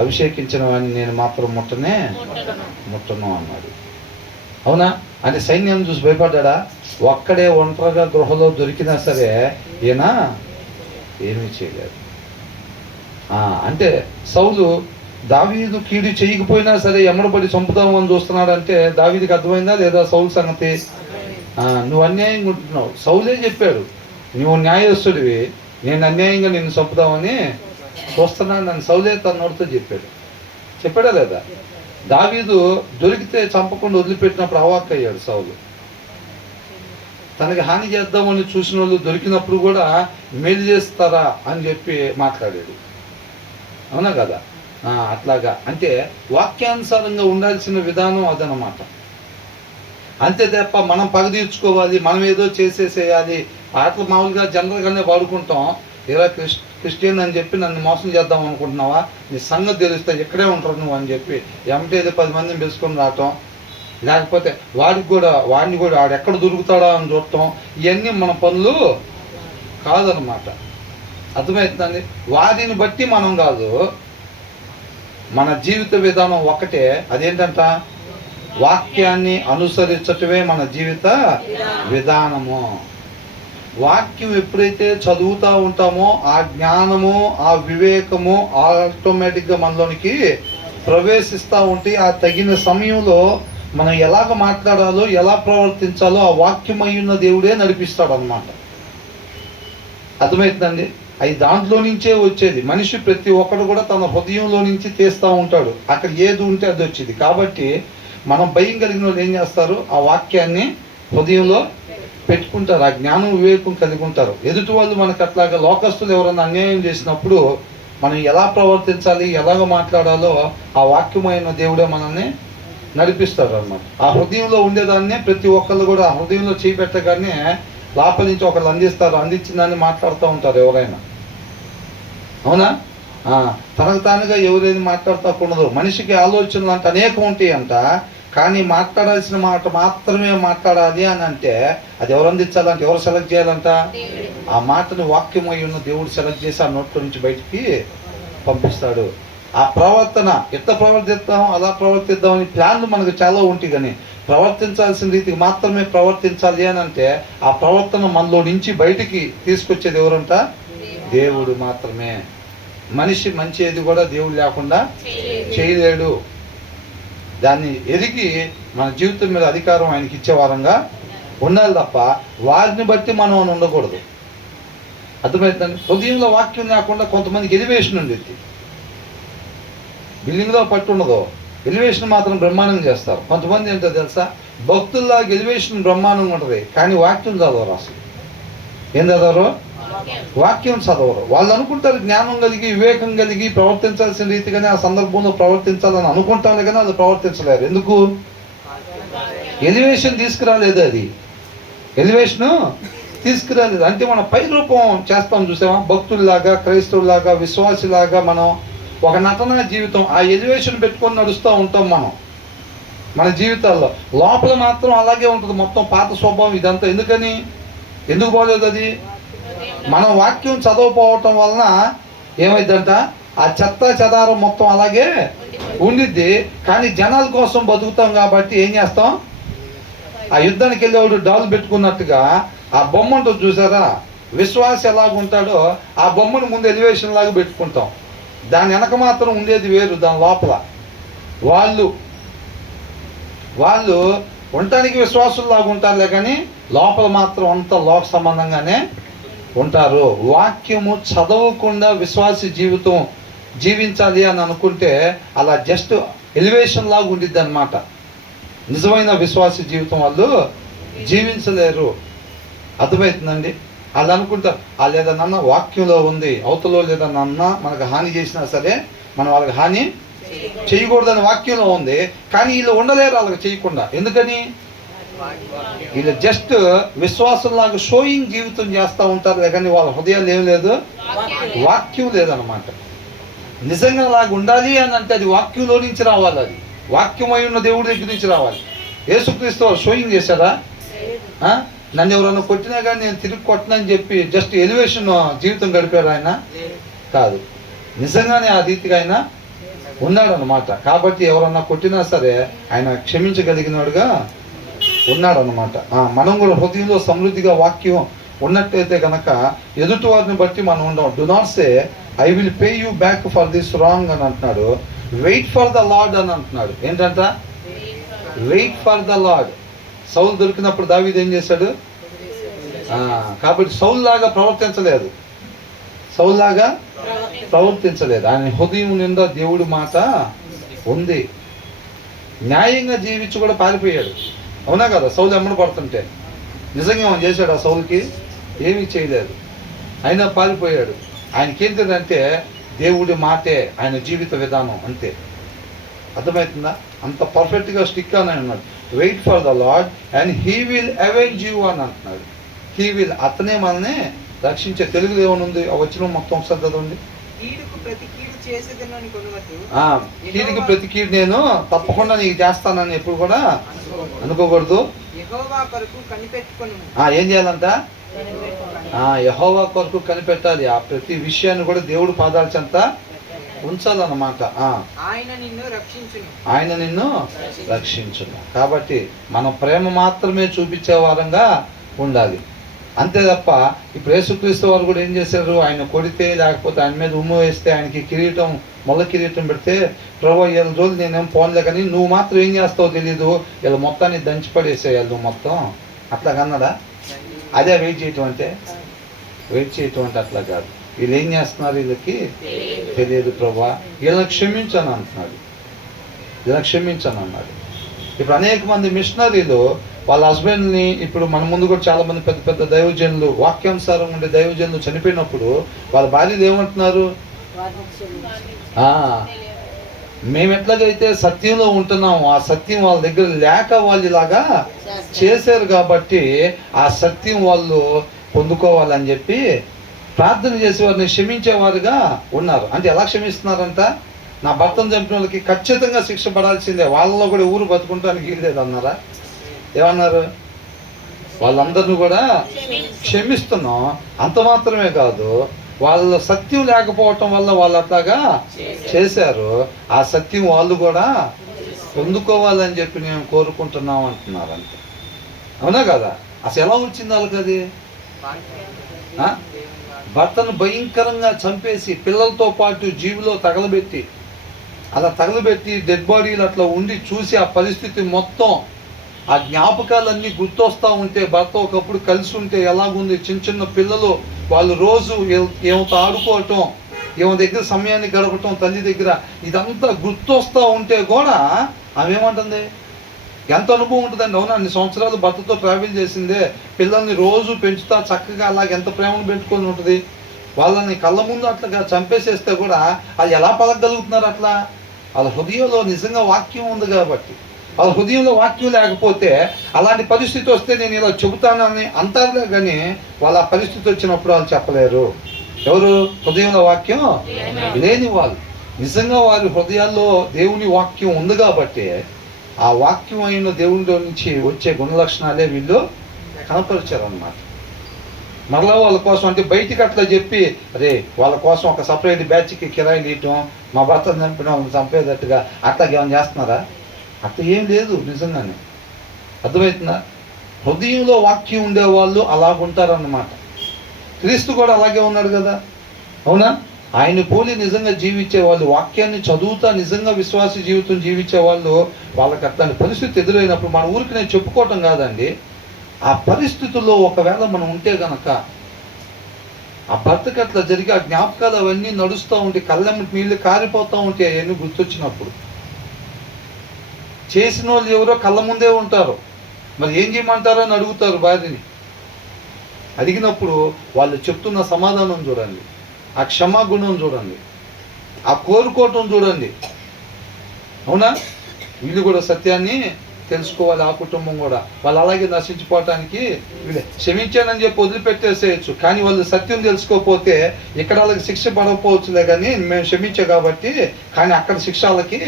అభిషేకించిన వాడిని నేను మాత్రం ముట్టను అన్నాడు. అవునా? అంటే సైన్యం చూసి భయపడ్డా? ఒక్కడే ఒంటరిగా గృహలో దొరికినా సరే ఈయన ఏమీ చేయలేదు. అంటే సౌలు దావీదు కీడు చేయకపోయినా సరే ఎమ్మడబడి చంపుతామని చూస్తున్నాడు. అంటే దావీదుకి అర్థమైందా లేదా సౌలు సంగతి? నువ్వు అన్యాయంగా ఉంటున్నావు. సౌలే చెప్పాడు, నువ్వు న్యాయస్తుడివి, నేను అన్యాయంగా నిన్ను చంపుదామని చూస్తున్నాను నన్ను సౌలే తన నోటితో చెప్పాడా లేదా? దావీదు దొరికితే చంపకుండా వదిలిపెట్టినప్పుడు అవాక్కయ్యాడు సౌలు. తనకి హాని చేద్దామని చూసిన వాళ్ళు దొరికినప్పుడు కూడా మేలు చేస్తారా అని చెప్పి మాట్లాడాడు. అవునా కదా? అట్లాగా అంటే వాక్యానుసారంగా ఉండాల్సిన విధానం అదనమాట. అంతే తప్ప మనం పగ తీర్చుకోవాలి, మనం ఏదో చేసేసేయాలి. పాటలు మామూలుగా జనరల్గానే పాడుకుంటాం. ఇలా క్రిస్టియన్ అని చెప్పి నన్ను మోసం చేద్దాం అనుకుంటున్నావా, నీ సంగతి తెలుస్తా, ఇక్కడే ఉంటారు నువ్వు అని చెప్పి ఏదో 10 మందిని పిలుచుకొని రావటం, లేకపోతే వాడిని కూడా వాడు ఎక్కడ దొరుకుతాడా అని చూడటం, ఇవన్నీ మన పనులు కాదనమాట. అర్థమవుతుందండి? వారిని బట్టి మనం కాదు, మన జీవిత విధానం ఒకటే. అదేంటంట? వాక్యాన్ని అనుసరించటమే మన జీవిత విధానము. వాక్యం ఎప్పుడైతే చదువుతూ ఉంటామో ఆ జ్ఞానము, ఆ వివేకము ఆటోమేటిక్గా మనలోనికి ప్రవేశిస్తూ ఉంటే ఆ తగిన సమయంలో మనం ఎలాగ మాట్లాడాలో, ఎలా ప్రవర్తించాలో ఆ వాక్యమై ఉన్న దేవుడే నడిపిస్తాడు అన్నమాట. అర్థమవుతుందండి? అది దాంట్లో నుంచే వచ్చేది. మనిషి ప్రతి ఒక్కడు కూడా తన హృదయంలో నుంచి తీస్తూ ఉంటాడు. అక్కడ ఏది ఉంటే అది వచ్చేది. కాబట్టి మనం భయం కలిగిన వాళ్ళు ఏం చేస్తారు? ఆ వాక్యాన్ని హృదయంలో పెట్టుకుంటారు. ఆ జ్ఞానం వివేకం కలిగి ఉంటారు. ఎదుటి వాళ్ళు మనకు అట్లాగా లోకస్తులు ఎవరైనా అన్యాయం చేసినప్పుడు మనం ఎలా ప్రవర్తించాలి, ఎలాగ మాట్లాడాలో ఆ వాక్యమైన దేవుడే మనల్ని నడిపిస్తాడు అన్నమాట. ఆ హృదయంలో ఉండేదాన్నే ప్రతి ఒక్కళ్ళు కూడా ఆ హృదయంలో చేపెట్టగానే లోపల నుంచి ఒకళ్ళు అందిస్తారు. అందించిన దాన్ని మాట్లాడుతూ ఉంటారు ఎవరైనా. అవునా? తనకు తానుగా ఎవరైనా మాట్లాడుతూకూడదు. మనిషికి ఆలోచనలు అంటే అనేకం ఉంటాయి అంట. కానీ మాట్లాడాల్సిన మాట మాత్రమే మాట్లాడాలి అని అంటే అది ఎవరు అందించాలంటే, ఎవరు సెలెక్ట్ చేయాలంట? ఆ మాటని వాక్యమై ఉన్న దేవుడు సెలెక్ట్ చేసి ఆ నోట్లో నుంచి బయటికి పంపిస్తాడు. ఆ ప్రవర్తన ఎట్లా ప్రవర్తిద్దాం, అలా ప్రవర్తిద్దామని ప్లాన్లు మనకు చాలా ఉంటాయి. కానీ ప్రవర్తించాల్సిన రీతికి మాత్రమే ప్రవర్తించాలి అని అంటే ఆ ప్రవర్తన మనలో నుంచి బయటికి తీసుకొచ్చేది ఎవరంట? దేవుడు మాత్రమే. మనిషి మంచి ఏది కూడా దేవుడు లేకుండా చేయలేడు. దాన్ని ఎదిగి మన జీవితం మీద అధికారం ఆయనకి ఇచ్చేవారంగా ఉండాలి తప్ప వారిని బట్టి మనం ఉండకూడదు. అర్థమవుతుందండి? హృదయంలో వాక్యం లేకుండా కొంతమందికి ఎలివేషన్ ఉండేది. బిల్డింగ్లో పట్టు ఉండదు, ఎలివేషన్ మాత్రం బ్రహ్మాండంగా చేస్తారు. కొంతమంది ఏంటో తెలుసా? భక్తుల్లాగా ఎలివేషన్ బ్రహ్మాండంగా ఉంటుంది, కానీ వాక్యం చదవరు. అసలు ఏం చదవరు? వాక్యం చదవరు. వాళ్ళు అనుకుంటారు జ్ఞానం కలిగి, వివేకం కలిగి ప్రవర్తించాల్సిన రీతిగానే ఆ సందర్భంలో ప్రవర్తించాలని అనుకుంటాను, కానీ అది ప్రవర్తించలేరు. ఎందుకు? ఎలివేషన్ తీసుకురాలేదు. అది ఎలివేషను తీసుకురాలేదు. అంటే మనం పై రూపం చేస్తాం చూసామా? భక్తుల్లాగా, క్రైస్తవులాగా, విశ్వాసులాగా మనం ఒక నటన జీవితం, ఆ ఎలివేషన్ పెట్టుకొని నడుస్తూ ఉంటాం మనం మన జీవితాల్లో. లోపల మాత్రం అలాగే ఉంటుంది మొత్తం పాత స్వభావం ఇదంతా. ఎందుకు బాగలేదు? అది మనం వాక్యం చదవకపోవటం వలన ఏమైందంట? ఆ చెత్త చెదారం మొత్తం అలాగే ఉండిద్ది. కానీ జనాల కోసం బతుకుతాం కాబట్టి ఏం చేస్తాం? ఆ యుద్ధానికి వెళ్ళేవాడు డాల్ పెట్టుకున్నట్టుగా ఆ బొమ్మ ఉంటుంది చూసారా? విశ్వాస ఎలాగుంటాడో ఆ బొమ్మను ముందు ఎలివేషన్ లాగా పెట్టుకుంటాం. దాని వెనక మాత్రం ఉండేది వేరు. దాని లోపల వాళ్ళు ఉండటానికి విశ్వాసుల్లాగా ఉంటారులే, కానీ లోపల మాత్రం అంత లోక సంబంధంగానే ఉంటారు. వాక్యము చదవకుండా విశ్వాసి జీవితం జీవించాలి అని అనుకుంటే అలా జస్ట్ ఎలివేషన్ లాగా ఉండిద్ది అన్నమాట. నిజమైన విశ్వాసి జీవితం వాళ్ళు జీవించలేరు. అర్థమవుతుందండి? వాళ్ళు అనుకుంటారు వాళ్ళు ఏదన్నా వాక్యంలో ఉంది, అవతలో లేదన్నా మనకు హాని చేసినా సరే మనం వాళ్ళకి హాని చేయకూడదని వాక్యంలో ఉంది. కానీ వీళ్ళు ఉండలేరు వాళ్ళకి చేయకుండా. ఎందుకని? వీళ్ళు జస్ట్ విశ్వాసంలాగా షోయింగ్ జీవితం చేస్తూ ఉంటారు, కానీ వాళ్ళ హృదయాలు ఏం లేదు, వాక్యం లేదనమాట. నిజంగా అలాగ ఉండాలి అని అంటే అది వాక్యంలో నుంచి రావాలి. అది వాక్యమై ఉన్న దేవుడి దగ్గర నుంచి రావాలి. యేసుక్రీస్తు షోయింగ్ చేశారా? నన్ను ఎవరన్నా కొట్టినా కానీ నేను తిరిగి కొట్టనని చెప్పి జస్ట్ ఎలివేషన్ జీవితం గడిపారు ఆయన? కాదు. నిజంగానే ఆ రీతిగా ఆయన ఉన్నాడు అన్నమాట. కాబట్టి ఎవరన్నా కొట్టినా సరే ఆయన క్షమించగలిగినవాడుగా ఉన్నాడు అన్నమాట. మనం కూడా హృదయంలో సమృద్ధిగా వాక్యం ఉన్నట్టయితే కనుక ఎదుటి వారిని బట్టి మనం ఉండం. Do not say I will pay you back for this wrong అని అంటున్నాడు. వెయిట్ ఫర్ ద లార్డ్ అని అంటున్నాడు. ఏంటంట? Wait for the Lord. సౌలు దొరికినప్పుడు దావీదు ఏం చేశాడు? కాబట్టి సౌలు లాగా ప్రవర్తించలేదు. ఆయన హృదయం నిండా దేవుడి మాట ఉంది. న్యాయంగా జీవించి కూడా పారిపోయాడు. అవునా కదా? సౌలు ఎమ్మడి పడుతుంటే నిజంగా ఏమని చేశాడు? ఆ సౌలుకి ఏమీ చేయలేదు, అయినా పారిపోయాడు. ఆయనకి ఏంటంటే దేవుడి మాటే ఆయన జీవిత విధానం, అంతే. అర్థమవుతుందా? అంత పర్ఫెక్ట్గా స్టిక్ అని అన్నాడు. Wait for the Lord and he will avenge you అని అంటున్నాడు. హీ విల్, అతనే మనల్ని రక్షించే. తెలుగులో ఏమనుంది ఆ వచ్చిన మొత్తం ఒకసారి చదవండి. కీడుకు ప్రతి కీడు చేసేదను అని కొనుగొట్టు. కీడుకి ప్రతి కీడు నేను తప్పకుండా నీకు చేస్తానని ఎప్పుడు కూడా అనుకోకూడదు. యెహోవా కొరకు కనిపెట్టుకొను. ఏం చేయాలంట? యెహోవా కొరకు కనిపెట్టాలి. ఆ ప్రతి విషయాన్ని కూడా దేవుడు పాదాల చెంత ఉంచాలన్నమాట. ఆయన నిన్ను రక్షించును. ఆయన నిన్ను రక్షించును. కాబట్టి మనం ప్రేమ మాత్రమే చూపించే వారంగా ఉండాలి, అంతే తప్ప. ఇప్పుడు యేసుక్రీస్తు వారు కూడా ఏం చేశారు? ఆయన కొడితే, లేకపోతే ఆయన మీద ఉమ్ము వేస్తే, ఆయనకి కిరీటం, మొల్ల కిరీటం పెడితే, ప్రభు 7 రోజులు నేనేం పోన్లే, కానీ నువ్వు మాత్రం ఏం చేస్తావో తెలీదు, వీళ్ళ మొత్తాన్ని దంచిపడేసేయాలి నువ్వు మొత్తం, అట్లా కన్నాడా? అదే వెయిట్ చేయటం అంటే. వెయిట్ చేయటం అంటే అట్లా కాదు. వీళ్ళు ఏం చేస్తున్నారు? వీళ్ళకి తెలియదు ప్రభా, వీళ్ళని క్షమించాను అంటున్నాడు, వీళ్ళని క్షమించాను అన్నాడు. ఇప్పుడు అనేక మంది మిషనరీలు వాళ్ళ హస్బెండ్ని, ఇప్పుడు మన ముందు కూడా చాలా మంది పెద్ద పెద్ద దైవజనులు, వాక్యానుసారం ఉండే దైవజనులు చనిపోయినప్పుడు వాళ్ళ భార్యలు ఏమంటున్నారు? మేము ఎట్లాగైతే సత్యంలో ఉంటున్నాము, ఆ సత్యం వాళ్ళ దగ్గర లేక వాళ్ళు ఇలాగా చేశారు కాబట్టి ఆ సత్యం వాళ్ళు పొందుకోవాలని చెప్పి ప్రార్థన చేసే వారిని క్షమించేవారుగా ఉన్నారు. అంటే ఎలా క్షమిస్తున్నారంట? నా భర్తను చంపిన వాళ్ళకి ఖచ్చితంగా శిక్ష పడాల్సిందే, వాళ్ళలో కూడా ఊరు బతుకుంటానికి వీల్లేదు అన్నారా? ఏమన్నారు? వాళ్ళందరినీ కూడా క్షమిస్తున్నాం. అంత మాత్రమే కాదు, వాళ్ళ సత్యం లేకపోవటం వల్ల వాళ్ళు అట్లాగా చేశారు, ఆ సత్యం వాళ్ళు కూడా పొందుకోవాలని చెప్పి నేను కోరుకుంటున్నాం అంటున్నారు. అంతే, అవునా కదా? అసలు ఎలా వచ్చింది వాళ్ళకి అది? భర్తను భయంకరంగా చంపేసి పిల్లలతో పాటు జీవిలో తగలబెట్టి, అలా తగలబెట్టి డెడ్ బాడీలు అట్లా ఉండి చూసి ఆ పరిస్థితి మొత్తం, ఆ జ్ఞాపకాలన్నీ గుర్తొస్తూ ఉంటే, భర్త ఒకప్పుడు కలిసి ఉంటే ఎలాగుంది, చిన్న చిన్న పిల్లలు వాళ్ళు రోజు ఏమంత ఆడుకోవటం, ఏమో దగ్గర సమయాన్ని గడపటం తల్లి దగ్గర, ఇదంతా గుర్తొస్తూ ఉంటే కూడా ఆమె ఏమంటుంది? ఎంత అనుభవం ఉంటుందండి, అవునా? అన్ని సంవత్సరాలు భర్తతో ట్రావెల్ చేసిందే, పిల్లల్ని రోజు పెంచుతా చక్కగా అలాగ ఎంత ప్రేమను పెంచుకొని ఉంటుంది. వాళ్ళని కళ్ళ ముందు అట్లా చంపేసేస్తే కూడా అది ఎలా పలకగలుగుతున్నారు? అట్లా వాళ్ళ హృదయంలో నిజంగా వాక్యం ఉంది కాబట్టి. వాళ్ళ హృదయంలో వాక్యం లేకపోతే అలాంటి పరిస్థితి వస్తే నేను ఇలా చెబుతానని అంటారులే, కానీ వాళ్ళ పరిస్థితి వచ్చినప్పుడు వాళ్ళు చెప్పలేరు. ఎవరు? హృదయంలో వాక్యం లేని వాళ్ళు. నిజంగా వారి హృదయాల్లో దేవుని వాక్యం ఉంది కాబట్టి ఆ వాక్యం అయిన దేవునిలో నుంచి వచ్చే గుణలక్షణాలే వీళ్ళు కనపరిచారు అన్నమాట. మరలా వాళ్ళ కోసం అంటే బయటికి అట్లా చెప్పి, అరే వాళ్ళ కోసం ఒక సపరేట్ బ్యాచ్కి కిరాయిలు ఇవ్వటం, మా భర్తను చంపిన వాళ్ళని చంపేటట్టుగా అట్లాగే ఏమైనా చేస్తున్నారా? అట్లా ఏం లేదు. నిజంగానే అర్థమవుతుందా? హృదయంలో వాక్యం ఉండేవాళ్ళు అలాగుంటారన్నమాట. క్రీస్తు కూడా అలాగే ఉన్నాడు కదా, అవునా? ఆయన పోలి నిజంగా జీవించే వాళ్ళు, వాక్యాన్ని చదువుతా నిజంగా విశ్వాస జీవితం జీవించే వాళ్ళు, వాళ్ళకి అట్లాంటి పరిస్థితి ఎదురైనప్పుడు మన ఊరికి నేను చెప్పుకోవటం కాదండి, ఆ పరిస్థితుల్లో ఒకవేళ మనం ఉంటే గనక, ఆ భర్తకి అట్లా జరిగి ఆ జ్ఞాపకాలు అవన్నీ నడుస్తూ ఉంటే, కళ్ళెమ్మటి నీళ్ళు కారిపోతూ ఉంటే, అవన్నీ గుర్తొచ్చినప్పుడు చేసిన వాళ్ళు ఎవరో కళ్ళ ముందే ఉంటారు, మరి ఏం చేయమంటారో అని అడుగుతారు భార్యని. అడిగినప్పుడు వాళ్ళు చెప్తున్న సమాధానం చూడండి, ఆ క్షమాగుణం చూడండి, ఆ కోరుకోవటం చూడండి, అవునా? వీళ్ళు కూడా సత్యాన్ని తెలుసుకోవాలి, ఆ కుటుంబం కూడా. వాళ్ళు అలాగే నశించిపోవటానికి వీళ్ళే క్షమించానని చెప్పి వదిలిపెట్టేసేయచ్చు, కానీ వాళ్ళు సత్యం తెలుసుకోకపోతే ఇక్కడ వాళ్ళకి శిక్ష పడకపోవచ్చులే, కానీ మేము క్షమించే కాబట్టి, కానీ అక్కడ శిక్ష వాళ్ళకి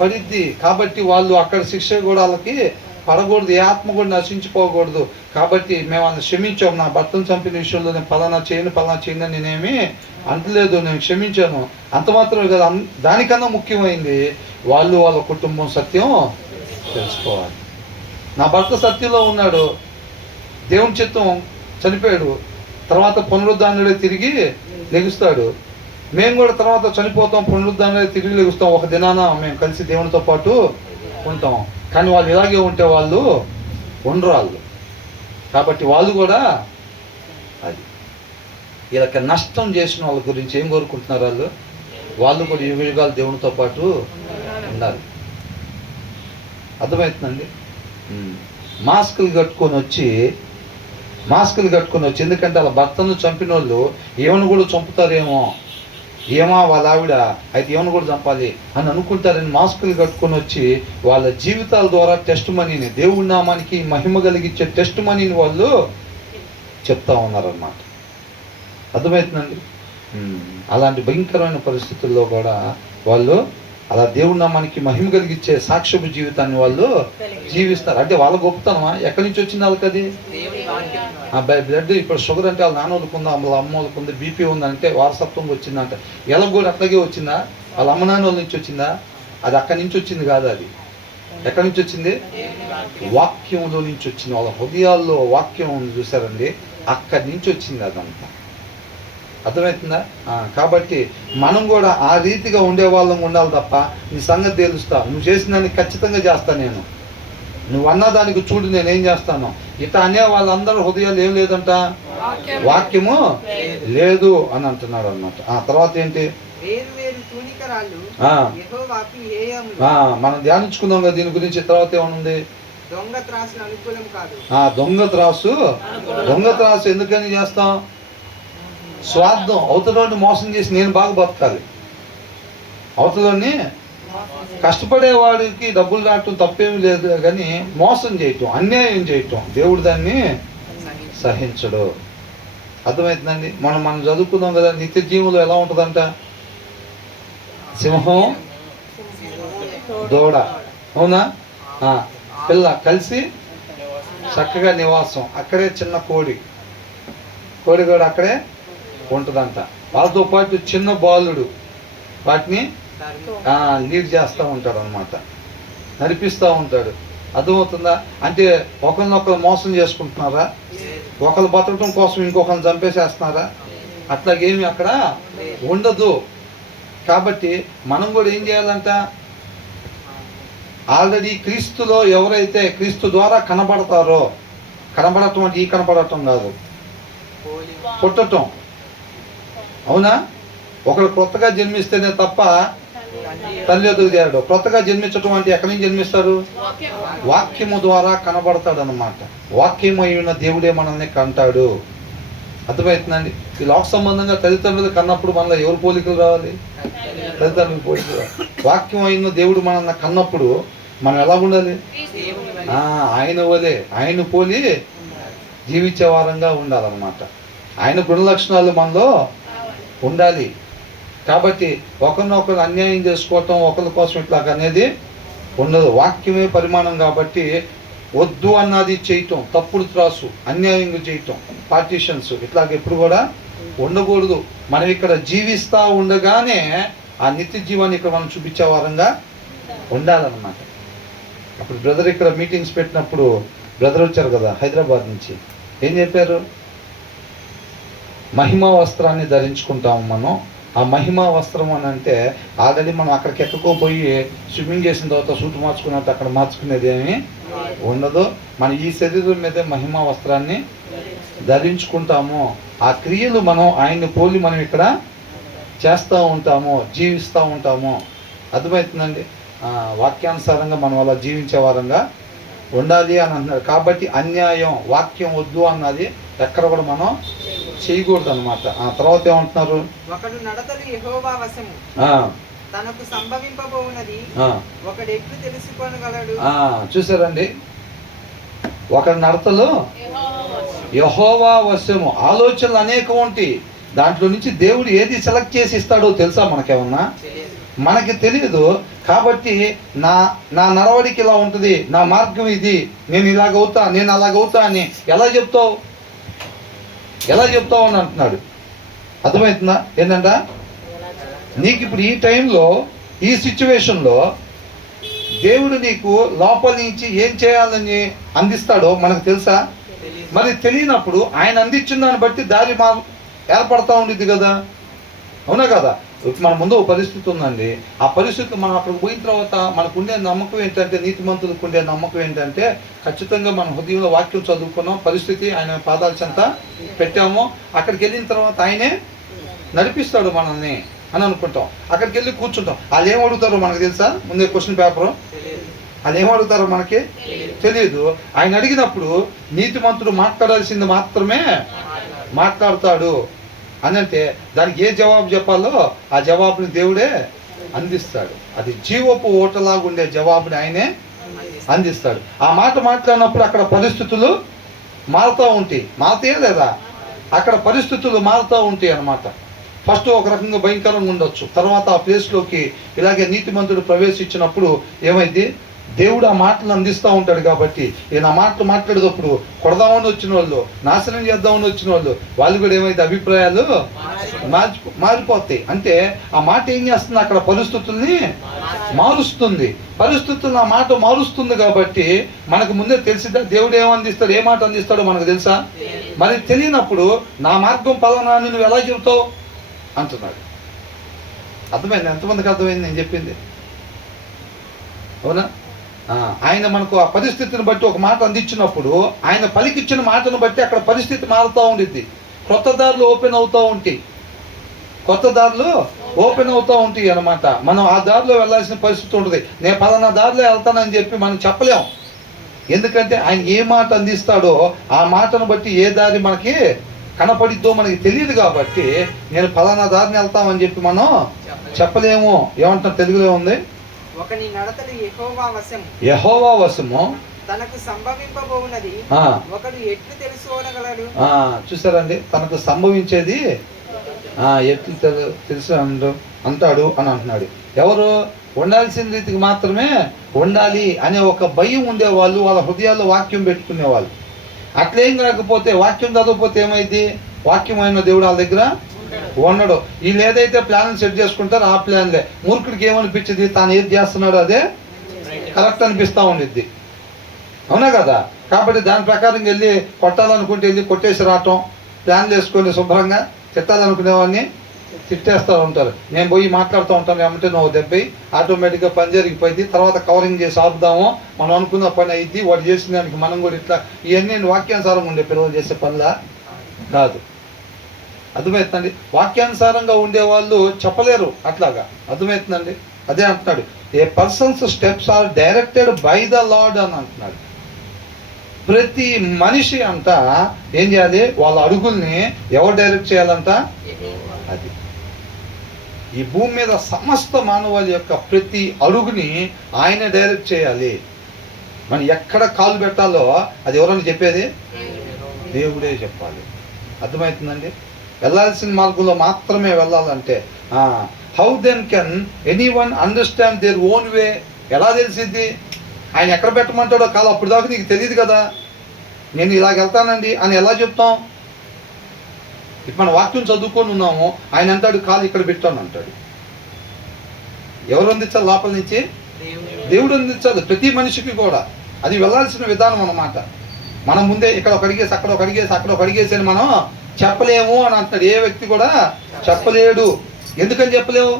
పడిద్ది కాబట్టి వాళ్ళు అక్కడ శిక్ష కూడా వాళ్ళకి పడకూడదు, ఏ ఆత్మ కూడా నశించిపోకూడదు. కాబట్టి మేము వాళ్ళని క్షమించాము, నా భర్తను చంపిన విషయంలో నేను పలానా చేయను అని నేనేమి అంటలేదు, నేను క్షమించాను. అంత మాత్రమే కదా, దానికన్నా ముఖ్యమైంది వాళ్ళు వాళ్ళ కుటుంబం సత్యం తెలుసుకోవాలి. నా భర్త సత్యంలో ఉన్నాడు, దేవుని చిత్తం, చనిపోయాడు, తర్వాత పునరుద్ధానుడే తిరిగి లెగుస్తాడు. మేము కూడా తర్వాత చనిపోతాం, పునరుద్ధానుడే తిరిగి లెగుస్తాం, ఒక దినాన మేము కలిసి దేవునితో పాటు ఉంటాం. కానీ వాళ్ళు ఇలాగే ఉంటే వాళ్ళు ఉండరు వాళ్ళు. కాబట్టి వాళ్ళు కూడా అది వీళ్ళకి నష్టం చేసిన వాళ్ళ గురించి ఏం కోరుకుంటున్నారు? వాళ్ళు కూడా యుగ యుగాలు దేవునితో పాటు ఉండాలి. అర్థమవుతుందండి? మాస్కులు కట్టుకొని వచ్చి ఎందుకంటే వాళ్ళ భర్తను చంపిన వాళ్ళు ఏమని కూడా చంపుతారేమో, ఏమా వాళ్ళ ఆవిడ అయితే ఏమని కూడా చంపాలి అని అనుకుంటారని మాస్కులు కట్టుకొని వచ్చి వాళ్ళ జీవితాల ద్వారా టెస్ట్ మనీని, దేవుడి నామానికి మహిమ కలిగించే టెస్ట్ మనీని వాళ్ళు చెప్తా ఉన్నారన్నమాట. అర్థమవుతుందండి? అలాంటి భయంకరమైన పరిస్థితుల్లో కూడా వాళ్ళు అలా దేవుడి నామానికి మహిమ కలిగించే సాక్ష్యపు జీవితాన్ని వాళ్ళు జీవిస్తారు. అంటే వాళ్ళ గొప్పతనమా? ఎక్కడి నుంచి వచ్చింది వాళ్ళకి అది? బ్లడ్. ఇప్పుడు షుగర్ అంటే వాళ్ళ నాన్న వాళ్ళకు ఉందా, వాళ్ళ అమ్మ వాళ్ళకు ఉంది, బీపీ ఉందంటే వారసత్వంగా వచ్చిందంట. ఎలా కూడా అట్లాగే వచ్చిందా? వాళ్ళ అమ్మ నాన్న వాళ్ళ నుంచి వచ్చిందా? అది అక్కడి నుంచి వచ్చింది కాదు. అది ఎక్కడి నుంచి వచ్చింది? వాక్యంలో నుంచి వచ్చింది. వాళ్ళ హృదయాల్లో వాక్యం ఉంది చూసారండి, అక్కడి నుంచి వచ్చింది అదంతా. అర్థమవుతుందా? కాబట్టి మనం కూడా ఆ రీతిగా ఉండే వాళ్ళం ఉండాలి తప్ప నీ సంగతి తెలుస్తా, నువ్వు చేసిన దానికి ఖచ్చితంగా చేస్తా, నేను నువ్వు అన్నదానికి చూడు నేనేం చేస్తాను ఇట్లా అనే వాళ్ళందరూ హృదయాలు ఏం లేదంట, వాక్యము లేదు అని అంటున్నాడు అనమాట. తర్వాత ఏంటి? మనం ధ్యానించుకుందాం కదా దీని గురించి. తర్వాత ఏమనుంది? దొంగ త్రాసు ఎందుకని చేస్తాం? స్వార్థం. అవతలని మోసం చేసి నేను బాగా బతకాలి, అవతలని కష్టపడేవాడికి డబ్బులు రావటం తప్పేమీ లేదు, కానీ మోసం చేయటం, అన్యాయం చేయటం దేవుడు దాన్ని సహించడు. అర్థమవుతుందండి? మనం చదువుకుందాం కదా, నిత్య జీవులు ఎలా ఉంటుందంట? సింహం, దూడ, అవునా? పిల్ల కలిసి చక్కగా నివాసం. అక్కడే చిన్న కోడి కూడా అక్కడే ఉంటుందంట. వాళ్ళతో పాటు చిన్న బాలుడు వాటిని లీడ్ చేస్తూ ఉంటాడు అనమాట, నడిపిస్తూ ఉంటాడు. అర్థమవుతుందా? అంటే ఒకరినొకరు మోసం చేసుకుంటున్నారా? ఒకరు బతకడం కోసం ఇంకొకరిని చంపేసేస్తున్నారా? అట్లాగేమి అక్కడ ఉండదు. కాబట్టి మనం కూడా ఏం చేయాలంట? ఆల్రెడీ క్రీస్తులో ఎవరైతే క్రీస్తు ద్వారా కనబడతారో, కనబడటం అంటే ఈ కనబడటం కాదు, పుట్టటం, అవునా? ఒకరు కొత్తగా జన్మిస్తేనే తప్ప తల్లి ఎదుగు చేరడు. కొత్తగా జన్మించటం అంటే ఎక్కడి నుంచి జన్మిస్తాడు? వాక్యము ద్వారా కనబడతాడు అన్నమాట. వాక్యము అయిన దేవుడే మనల్ని కంటాడు. అర్థమవుతుందండి? ఈ లోక సంబంధంగా తల్లిదండ్రులు కన్నప్పుడు మనలో ఎవరు పోలికలు రావాలి? తల్లిదండ్రులు పోలికలు. వాక్యం అయిన దేవుడు మనల్ని కన్నప్పుడు మనం ఎలా ఉండాలి? ఆయన పోలి జీవించే వారంగా ఉండాలన్నమాట. ఆయన గుణ లక్షణాలు మనలో ఉండాలి. కాబట్టి ఒకరినొకరు అన్యాయం చేసుకోవటం, ఒకరి కోసం ఇట్లా అనేది ఉండదు. వాక్యమే పరిమాణం కాబట్టి వద్దు అన్నది చేయటం, తప్పుడు త్రాసు, అన్యాయంగా చేయటం, పార్టీషన్స్ ఇట్లాగ ఎప్పుడు కూడా ఉండకూడదు. మనం ఇక్కడ జీవిస్తూ ఉండగానే ఆ నిత్య జీవాన్ని ఇక్కడ మనం చూపించే వారంగా ఉండాలన్నమాట. అప్పుడు బ్రదర్ ఇక్కడ మీటింగ్స్ పెట్టినప్పుడు బ్రదర్ వచ్చారు కదా హైదరాబాద్ నుంచి, ఏం చెప్పారు? మహిమా వస్త్రాన్ని ధరించుకుంటాము మనం. ఆ మహిమా వస్త్రం అని అంటే ఆల్రెడీ మనం అక్కడికి ఎక్కకోపోయి స్విమ్మింగ్ చేసిన తర్వాత సూట్ మార్చుకున్నట్టు అక్కడ మార్చుకునేది ఏమీ ఉండదు. మన ఈ శరీరం మీదే మహిమా వస్త్రాన్ని ధరించుకుంటాము. ఆ క్రియలు మనం ఆయన్ని పోలి మనం ఇక్కడ చేస్తూ ఉంటాము, జీవిస్తూ ఉంటాము. అర్థమవుతుందండి? వాక్యానుసారంగా మనం అలా జీవించే వారంగా ఉండాలి అని అంటున్నారు. కాబట్టి అన్యాయం, వాక్యం వద్దు అన్నది ఎక్కడ కూడా మనం చేయకూడదు అనమాట. తర్వాత ఏమంటున్నారు? ఒకడు నడతలు యెహోవా వశము, తనకు సంభవింపబోవునది ఒకడు ఎట్లు తెలుసుకొనగలడు. చూసారండి? ఒకడి నడతలు యెహోవా వశము. ఆలోచనలు అనేకం ఉంటాయి, దాంట్లో నుంచి దేవుడు ఏది సెలెక్ట్ చేసి ఇస్తాడో తెలుసా మనకేమన్నా? మనకి తెలియదు. కాబట్టి నా నడవడికి ఇలా ఉంటుంది, నా మార్గం ఇది, నేను ఇలాగవుతా, నేను అలాగవుతా అని ఎలా చెప్తావు అని అంటున్నాడు. అర్థమవుతుందా? ఏంటంట? నీకు ఇప్పుడు ఈ టైంలో, ఈ సిచ్యువేషన్లో దేవుడు నీకు లోపల నుంచి ఏం చేయాలని అందిస్తాడో మనకు తెలుసా? మరి తెలియనప్పుడు ఆయన అందించిన దాన్ని బట్టి దారి ఏర్పడతా ఉండిద్ది కదా, అవునా కదా? మన ముందు ఒక పరిస్థితి ఉందండి. ఆ పరిస్థితి మనం అక్కడికి పోయిన తర్వాత మనకు ఉండే నమ్మకం ఏంటంటే, నీతిమంతులకు ఉండే నమ్మకం ఏంటంటే, ఖచ్చితంగా మన హృదయంలో వాక్యం చదువుకున్నాం, పరిస్థితి ఆయన పాదాల చెంత పెట్టాము, అక్కడికి వెళ్ళిన తర్వాత ఆయనే నడిపిస్తాడు మనల్ని అని అనుకుంటాం. అక్కడికి వెళ్ళి కూర్చుంటాం. వాళ్ళు ఏం అడుగుతారో మనకు తెలుసా? ముందే క్వశ్చన్ పేపరు వాళ్ళు ఏం అడుగుతారో మనకి తెలియదు. ఆయన అడిగినప్పుడు నీతిమంతుడు మాట్లాడాల్సింది మాత్రమే మాట్లాడతాడు. అని అంటే దానికి ఏ జవాబు చెప్పాలో ఆ జవాబుని దేవుడే అందిస్తాడు. అది జీవపు ఓటలాగా ఉండే జవాబుని ఆయనే అందిస్తాడు. ఆ మాట మాట్లాడినప్పుడు అక్కడ పరిస్థితులు మారుతూ ఉంటాయి. మారుతాయా లేదా? అక్కడ పరిస్థితులు మారుతూ ఉంటాయి అన్నమాట. ఫస్ట్ ఒక రకంగా భయంకరంగా ఉండొచ్చు, తర్వాత ఆ ప్లేస్లోకి ఇలాగే నీతిమంతుడు ప్రవేశించినప్పుడు ఏమైంది, దేవుడు ఆ మాటలు అందిస్తూ ఉంటాడు. కాబట్టి ఈయన ఆ మాటలు మాట్లాడేటప్పుడు కొడదామని వచ్చిన వాళ్ళు, నాశనం చేద్దామని వచ్చిన వాళ్ళు కూడా ఏమైతే అభిప్రాయాలు మారిపోతాయి. అంటే ఆ మాట ఏం చేస్తుంది, అక్కడ పరిస్థితుల్ని మారుస్తుంది. పరిస్థితులను ఆ మాట మారుస్తుంది. కాబట్టి మనకు ముందే తెలిసిద్దా దేవుడు ఏమందిస్తాడు, ఏ మాట అందిస్తాడో మనకు తెలుసా? మరి తెలియనప్పుడు నా మార్గం పలానా అని నువ్వు ఎలా చెబుతావు అంటున్నాడు. అర్థమైంది? ఎంతమందికి అర్థమైంది నేను చెప్పింది? అవునా? ఆయన మనకు ఆ పరిస్థితిని బట్టి ఒక మాట అందించినప్పుడు ఆయన పలికిచ్చిన మాటను బట్టి అక్కడ పరిస్థితి మారుతూ ఉండిద్ది. కొత్త దారులు ఓపెన్ అవుతూ ఉంటాయి, కొత్త దారులు ఓపెన్ అవుతూ ఉంటాయి అన్నమాట. మనం ఆ దారిలో వెళ్ళాల్సిన పరిస్థితి ఉంటుంది. నేను పలానా దారిలో వెళ్తానని చెప్పి మనం చెప్పలేం. ఎందుకంటే ఆయన ఏ మాట అందిస్తాడో ఆ మాటను బట్టి ఏ దారి మనకి కనపడిద్దో మనకి తెలియదు. కాబట్టి నేను పలానా దారిని వెళ్తామని చెప్పి మనం చెప్పలేము. ఏమంటాం తెలుగులో ఉంది, ఒకని నడతలు యెహోవా వశము, తనకు సంభవింపబోవునది ఒకడు ఎట్లు తెలుసుకోగలడు. చూసారండి, తనకు సంభవించేది ఎట్లు తెలుసు అంటాడు అని అంటున్నాడు. ఎవరు? ఉండాల్సిన రీతికి మాత్రమే ఉండాలి అనే ఒక భయం ఉండేవాళ్ళు, వాళ్ళ హృదయాల్లో వాక్యం పెట్టుకునేవాళ్ళు. అట్లేం కాకపోతే, వాక్యం చదవకపోతే ఏమైంది, వాక్యమైన దేవుడు వాళ్ళ దగ్గర ఉండడు. వీళ్ళు ఏదైతే ప్లాన్ సెట్ చేసుకుంటారో ఆ ప్లాన్లే. మూర్ఖుడికి ఏమనిపించింది, తాను ఏది చేస్తున్నాడో అదే కరెక్ట్ అనిపిస్తూ ఉండిద్ది. అవునా కదా? కాబట్టి దాని ప్రకారం వెళ్ళి కొట్టాలనుకుంటే వెళ్ళి కొట్టేసి రావటం, ప్లాన్లు వేసుకొని శుభ్రంగా తిట్టాలనుకునేవాడిని తిట్టేస్తూ ఉంటారు. నేను పోయి మాట్లాడుతూ ఉంటాను, ఏమంటే నువ్వు దెబ్బయి ఆటోమేటిక్గా పని జరిగిపోయింది. తర్వాత కవరింగ్ చేసి ఆపుదాము, మనం అనుకున్న పని అయింది, వాడు చేసిన దానికి మనం కూడా ఇట్లా. ఇవన్నీ వాక్యానుసారంగా ఉండే పిల్లలు చేసే పనులా కాదు. అర్థమవుతుందండి? వాక్యానుసారంగా ఉండేవాళ్ళు చెప్పలేరు అట్లాగా. అర్థమవుతుందండి? అదే అంటున్నాడు, a person's steps are directed by the Lord అని అంటున్నాడు. ప్రతి మనిషి అంతా ఏం చేయాలి, వాళ్ళ అడుగుల్ని ఎవరు డైరెక్ట్ చేయాలంట? అది ఈ భూమి మీద సమస్త మానవాళి యొక్క ప్రతి అడుగుని ఆయన డైరెక్ట్ చేయాలి. మనం ఎక్కడ కాలు పెట్టాలో అది ఎవరన్నా చెప్పేది? దేవుడే చెప్పాలి. అర్థమవుతుందండి? వెళ్ళాల్సిన మార్గంలో మాత్రమే వెళ్ళాలంటే how then can anyone understand their own way? ఎలా తెలిసిద్ది? ఆయన ఎక్కడ పెట్టమంటాడో కాదు, అప్పుడు దాకా నీకు తెలియదు కదా. నేను ఇలాగ వెళ్తానండి అని ఎలా చెప్తాం? ఇప్పుడు మన వాక్యం చదువుకొని ఉన్నాము, ఆయన అంటాడు కాలు ఇక్కడ పెట్టాను అంటాడు. ఎవరు అందించాలి? లోపల నుంచి దేవుడు అందించాలి ప్రతి మనిషికి కూడా. అది వెళ్ళాల్సిన విధానం అన్నమాట. మనం ముందే ఇక్కడ ఒక అడిగేసి అక్కడ ఒక అడిగేసి అక్కడ ఒక అడిగేసి అని మనం చెప్పలేము అని అంటున్నాడు. ఏ వ్యక్తి కూడా చెప్పలేడు. ఎందుకని చెప్పలేవు?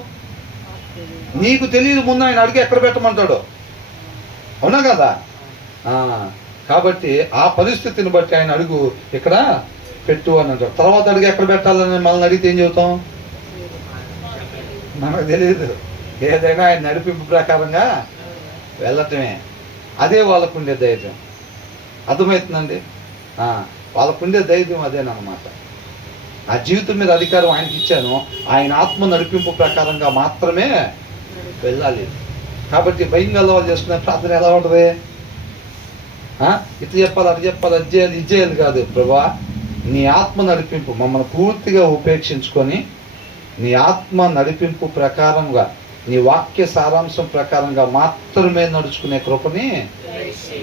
నీకు తెలియదు ముందు ఆయన అడిగి ఎక్కడ పెట్టమంటాడు. అవునా కదా? కాబట్టి ఆ పరిస్థితిని బట్టి ఆయన అడుగు ఇక్కడ పెట్టు అని అంటాడు. తర్వాత అడిగి ఎక్కడ పెట్టాలని మనల్ని అడిగితే ఏం చెబుతాం? మనకు తెలియదు. ఏదైనా ఆయన నడిపింపు ప్రకారంగా వెళ్ళటమే. అదే వాళ్ళకుండే ధైర్యం. అర్థమవుతుందండి? వాళ్ళకుండే ధైర్యం అదేనమాట. ఆ జీవితం మీద అధికారం ఆయనకి ఇచ్చాను, ఆయన ఆత్మ నడిపింపు ప్రకారంగా మాత్రమే వెళ్ళాలి. కాబట్టి భయం గలవాళ్ళు చేసుకునే ప్రార్థన ఎలా ఉంటుంది? ఇట్లా చెప్పాలి, అటు చెప్పాలి, అది చేయాలి, ఇది చేయాలి కాదు. ప్రభా, నీ ఆత్మ నడిపింపు మమ్మల్ని పూర్తిగా ఉపేక్షించుకొని నీ ఆత్మ నడిపింపు ప్రకారంగా, నీ వాక్య సారాంశం ప్రకారంగా మాత్రమే నడుచుకునే కృపని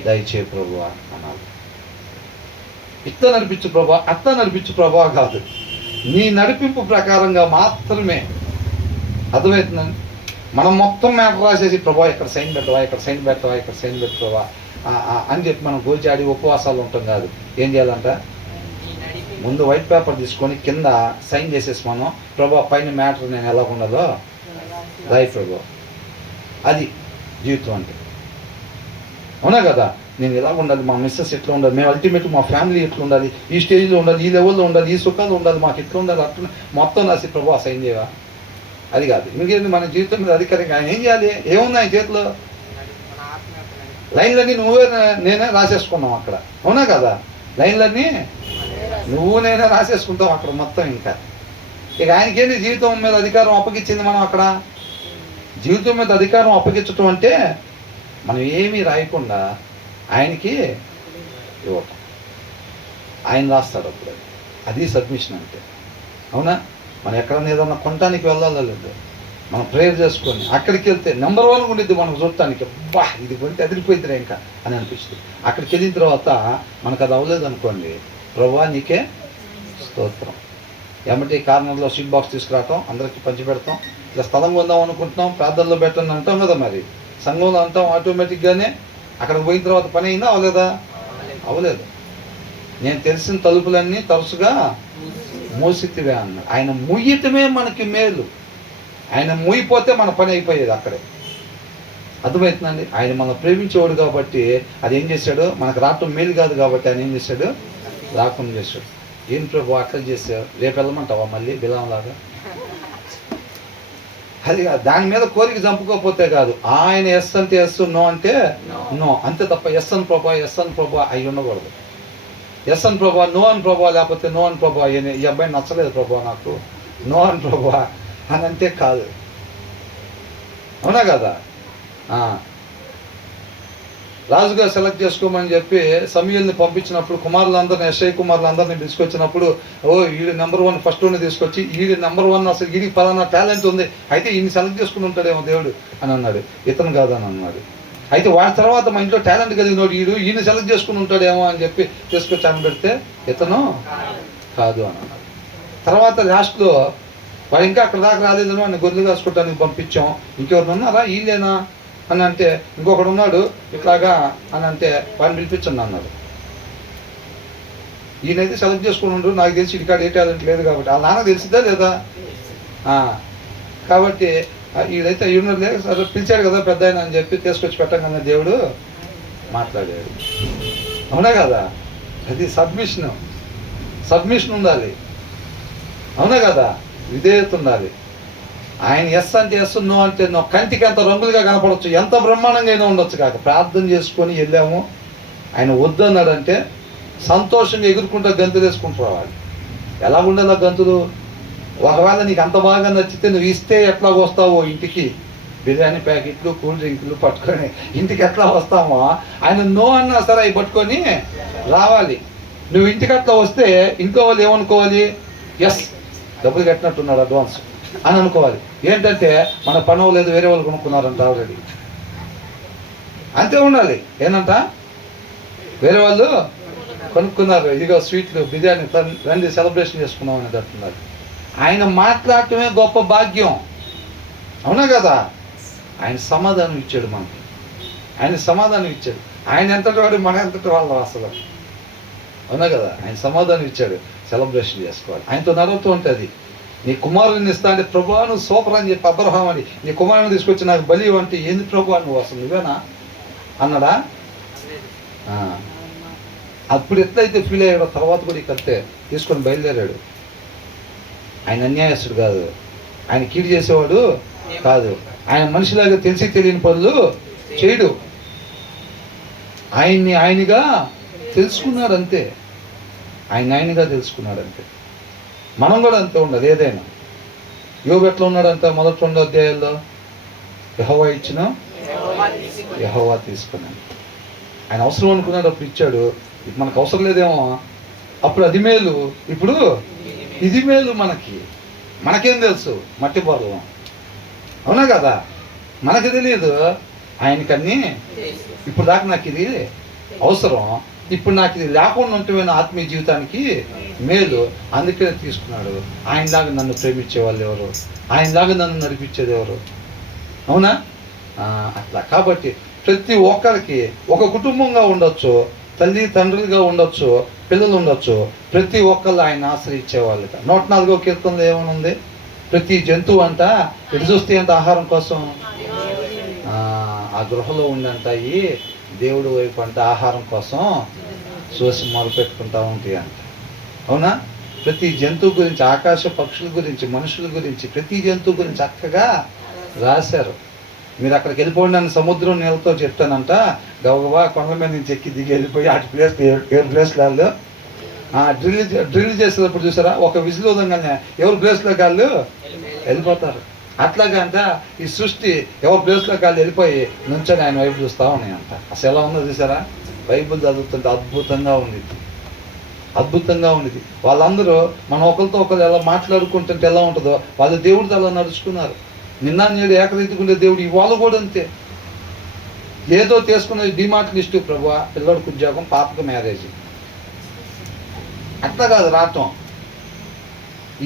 దయచే ప్రభువా అనాలి. ఇట్లా నడిపించు ప్రభా, అట్లా నడిపించు ప్రభా కాదు, నీ నడిపింపు ప్రకారంగా మాత్రమే. అర్థమవుతుందండి? మనం మొత్తం మ్యాటర్ రాసేసి ప్రభా ఇక్కడ సైన్ పెట్టవా, ఇక్కడ సైన్ పెట్టవా, ఇక్కడ సైన్ పెట్టవా అని చెప్పి మనం గోచాడి ఉపవాసాలు ఉంటాం కాదు. ఏం చేయాలంట? ముందు వైట్ పేపర్ తీసుకొని కింద సైన్ చేసేసి మనం ప్రభా పైన మ్యాటర్ నేను ఎలా ఉండదో రాయి ప్రభా. అది జీవితం అంటే. అవునా కదా? నేను ఎలా ఉండాలి, మా మిస్సెస్ ఎట్లా ఉండాలి, మేము అల్టిమేట్ మా ఫ్యామిలీ ఎట్లా ఉండాలి, ఈ స్టేజ్లో ఉండాలి, ఈ లెవెల్లో ఉండాలి, ఈ సుఖాలు ఉండాలి, మాకు ఎట్లా ఉండాలి, అట్లా మొత్తం రాసి ప్రభా సైన్ చేయవా? అది కాదు. ఇంకేంటి మన జీవితం మీద అధికారంగా ఆయన ఏం చేయాలి? ఏముంది ఆయన చేతిలో? లైన్లన్నీ నువ్వే నేనే రాసేసుకున్నాం అక్కడ. అవునా కదా? లైన్లన్నీ నువ్వు నేనే రాసేసుకుంటాం అక్కడ మొత్తం. ఇంకా ఇక ఆయనకేంటి జీవితం మీద అధికారం అప్పగించింది మనం అక్కడ. జీవితం మీద అధికారం అప్పగించటం అంటే మనం ఏమీ రాయకుండా ఆయనకి ఇవ్వటం. ఆయన రాస్తాడు అప్పుడు. అది సబ్మిషన్ అంటే. అవునా? మనం ఎక్కడన్నా ఏదన్నా కొనటానికి వెళ్ళాలో లేదు, మనం ప్రేయర్ చేసుకొని అక్కడికి వెళ్తే నెంబర్ 1 ఉండిద్ది మనకు చూడటానికి. బా ఇది కొంటే అదిరిపోయిందిరా ఇంకా అని అనిపిస్తుంది. అక్కడికి వెళ్ళిన తర్వాత మనకు అది అవ్వలేదు అనుకోండి, ప్రభువా నీకే స్తోత్రం. ఏమంటే కార్నర్లో సీట్ బాక్స్ తీసుకురావటం, అందరికీ పంచిపెడతాం, ఇట్లా స్థలం కొందాం అనుకుంటున్నాం, ప్రార్థనలో పెట్టండి అంటాం కదా, మరి సంఘంలో అంటాం. ఆటోమేటిక్గానే అక్కడికి పోయిన తర్వాత పని అయిందా అవ్వలేదా? అవ్వలేదు. నేను తెలిసిన తలుపులన్నీ తరచుగా మూసితివే అన్నాడు. ఆయన ముయ్యటమే మనకి మేలు. ఆయన మూయిపోతే మన పని అయిపోయేది అక్కడే. అర్థమవుతుందండి? ఆయన మనం ప్రేమించేవాడు కాబట్టి అది ఏం చేశాడు, మనకు రావటం మేలు కాదు కాబట్టి ఆయన ఏం చేశాడు, రాకుండా చేశాడు. ఏం ప్రభు అట్లా చేశాడు, రేపు వెళ్ళమంటావా మళ్ళీ బిలాంలాగా? అది దాని మీద కోరిక చంపుకోకపోతే కాదు. ఆయన ఎస్ అంటే ఎస్, నో అంటే నో, అంతే తప్ప ఎస్ అని ప్రభా అవి ఉండకూడదు. ఎస్ అని ప్రభా, నో అని ప్రభా, లేకపోతే నో అని ప్రభా, ఈ అబ్బాయి నచ్చలేదు ప్రభా నాకు, నో అని ప్రభా అని అంటే కాదు. అవునా కదా? రాజుగా సెలెక్ట్ చేసుకోమని చెప్పి సమూయేలుని పంపించినప్పుడు కుమారులందరినీ, యెషయా కుమారులందరినీ తీసుకొచ్చినప్పుడు, వీడు నెంబర్ 1 ఫస్ట్ తీసుకొచ్చి, వీడి నెంబర్ 1 అసలు వీడికి పలానా టాలెంట్ ఉంది, అయితే ఈయన సెలెక్ట్ చేసుకుని ఉంటాడేమో దేవుడు అని అన్నాడు. ఇతను కాదని అన్నాడు. అయితే వాడి తర్వాత మా ఇంట్లో టాలెంట్ కలిగినోడు ఈయన సెలెక్ట్ చేసుకుని ఉంటాడేమో అని చెప్పి తీసుకొచ్చి అని పెడితే ఇతను కాదు అని అన్నాడు. తర్వాత లాస్ట్లో వాడు ఇంకా అక్కడ దాకా రాలేదని వాడిని గొర్రెలు కాసుకోవటానికి పంపించాం. ఇంకెవరు ఉన్నారా వీళ్ళేనా అని అంటే, ఇంకొకడు ఉన్నాడు ఇట్లాగా అని అంటే వాడిని పిలిపించండి అన్నాడు. ఈయనైతే సెలెక్ట్ చేసుకుని ఉండు, నాకు తెలిసి ఇడికాడ ఏ టాలెంట్ లేదు కాబట్టి. వాళ్ళ నాన్న తెలిసిద్దా లేదా? కాబట్టి ఈడైతే ఈయన లేదు, సరే పిలిచాడు కదా పెద్ద ఆయన అని చెప్పి తీసుకొచ్చి పెట్టగానే దేవుడు మాట్లాడాడు. అవునా కదా? అది సబ్మిషన్ ఉండాలి. అవునా కదా? విధేయత ఉండాలి. ఆయన ఎస్ అంటే ఎస్, నో అంటే నో. కంటికి ఎంత రంగులుగా కనపడవచ్చు, ఎంత బ్రహ్మాండంగా అయినా ఉండొచ్చు కాక, ప్రార్థన చేసుకొని వెళ్ళాము, ఆయన వద్దన్నాడంటే సంతోషంగా ఎగురుకుంటూ గంతులు వేసుకుంటూ రావాలి. ఎలా ఉండాలి ఆ గంతులు? ఒకవేళ నీకు అంత బాగా నచ్చితే నువ్వు ఇస్తే ఎట్లా వస్తావో ఇంటికి, బిర్యానీ ప్యాకెట్లు కూల్ డ్రింకులు పట్టుకొని ఇంటికి ఎట్లా వస్తామో, ఆయన నో అన్నా సరే అవి పట్టుకొని రావాలి. నువ్వు ఇంటికి అట్లా వస్తే ఇంట్లో వాళ్ళు ఏమనుకోవాలి, ఎస్ డబ్బులు కట్టినట్టున్నాడు అడ్వాన్స్ అని అనుకోవాలి. ఏంటంటే మన పని లేదు, వేరే వాళ్ళు కొనుక్కున్నారంట ఆల్రెడీ. అంతే ఉండాలి. ఏంటంట, వేరే వాళ్ళు కొనుక్కున్నారు, ఇదిగో స్వీట్లు బిర్యానీ రండి సెలబ్రేషన్ చేసుకున్నాం అని అంటున్నారు. ఆయన మాట్లాడటమే గొప్ప భాగ్యం. అవునా కదా? ఆయన సమాధానం ఇచ్చాడు మనకి. ఆయన ఎంతటి వాడు, మన ఎంతటి వాళ్ళం అసలు. అవునా కదా? ఆయన సమాధానం ఇచ్చాడు. సెలబ్రేషన్ చేసుకోవాలి. ఆయనతో నరవుతూ ఉంటుంది. నీ కుమారుని ఇస్తా అంటే, ప్రభువా నువ్వు సూపర్ అని చెప్పి అబ్రహాం అని నీ కుమారుని తీసుకొచ్చి నాకు బలి అంటే, ఏంది ప్రభువా నువ్వు అసలు నువ్వేనా అన్నాడా? అప్పుడు ఎట్లయితే ఫీల్ అయ్యాడో తర్వాత కూడా ఇక్కడితే తీసుకొని బయలుదేరాడు. ఆయన అన్యాయస్తుడు కాదు, ఆయన కీడు చేసేవాడు కాదు, ఆయన మనిషిలాగా తెలిసి తెలియని పనులు చేయడు. ఆయనగా తెలుసుకున్నాడు అంతే. ఆయనగా తెలుసుకున్నాడు అంతే. మనం కూడా అంతే ఉండదు. ఏదైనా యోబు ఎట్లా ఉన్నాడంట, మొదటి 2 అధ్యాయాల్లో, యెహోవా ఇచ్చిన యెహోవా తీసుకున్నాడు. ఆయన అవసరం అనుకున్నాడు, అప్పుడు ఇచ్చాడు. మనకు అవసరం లేదేమో, అప్పుడు అది మేలు, ఇప్పుడు ఇది మేలు. మనకేం తెలుసు, మట్టి బొరలం. అవునా కదా? మనకు తెలియదు, ఆయనకన్నీ ఇప్పుడు దాకా నాకు ఇది అవసరం, ఇప్పుడు నాకు ఇది లేకుండా ఉంటే ఆత్మీయ జీవితానికి మేలు, అందుకే తీసుకున్నాడు. ఆయనలాగా నన్ను ప్రేమించే వాళ్ళు ఎవరు, ఆయనలాగా నన్ను నడిపించేది ఎవరు? అవునా? అట్లా కాబట్టి ప్రతి ఒక్కరికి ఒక కుటుంబంగా ఉండొచ్చు, తల్లి తండ్రులుగా ఉండొచ్చు, పిల్లలు ఉండొచ్చు, ప్రతి ఒక్కళ్ళు ఆయన ఆశ్రయించేవాళ్ళు. 104వ కీర్తనలో ఏమనుంది? ప్రతి జంతువు అంట ఎటు చూస్తే అంత ఆహారం కోసం ఆ గృహలో ఉండంటాయి, దేవుడి వైపు అంట ఆహారం కోసం చూసి మొదలుపెట్టుకుంటా ఉంటాయి అంట. అవునా? ప్రతి జంతువు గురించి, ఆకాశ పక్షుల గురించి, మనుషుల గురించి, ప్రతి జంతువు గురించి చక్కగా రాశారు. మీరు అక్కడికి వెళ్ళిపోండి అని సముద్రం నీళ్ళతో చెప్తానంట, గవగవా కొండల మీద నుంచి ఎక్కి దిగి వెళ్ళిపోయి అటు ప్లేస్ 7 ప్లేస్లలో డ్రిల్ చేసేటప్పుడు చూసారా, ఒక విజిల్ వదలగానే ఎవరు ప్లేస్లో కాళ్ళు వెళ్ళిపోతారు. అట్లాగా అంట ఈ సృష్టి ఎవరి ప్లేస్లో కాళ్ళు వెళ్ళిపోయి నుంచొని ఆయన వైపు చూస్తూ ఉన్నాయంట. అసలు ఎలా ఉందో చూసారా, బైబిల్ చదువుతుంటే అద్భుతంగా ఉండేది, అద్భుతంగా ఉండేది. వాళ్ళందరూ మనం ఒకరితో ఒకరు ఎలా మాట్లాడుకుంటుంటే ఎలా ఉంటుందో వాళ్ళు దేవుడితో అలా నడుచుకున్నారు. నిన్న నేడు ఏకరీతికుండే దేవుడు ఇవాళ కూడా అంతే. ఏదో తీసుకున్నది డిమార్ట్ లిస్టు, ప్రభు పిల్లడికి ఉద్యోగం, పాపకు మ్యారేజ్, అట్లా కాదు రావటం.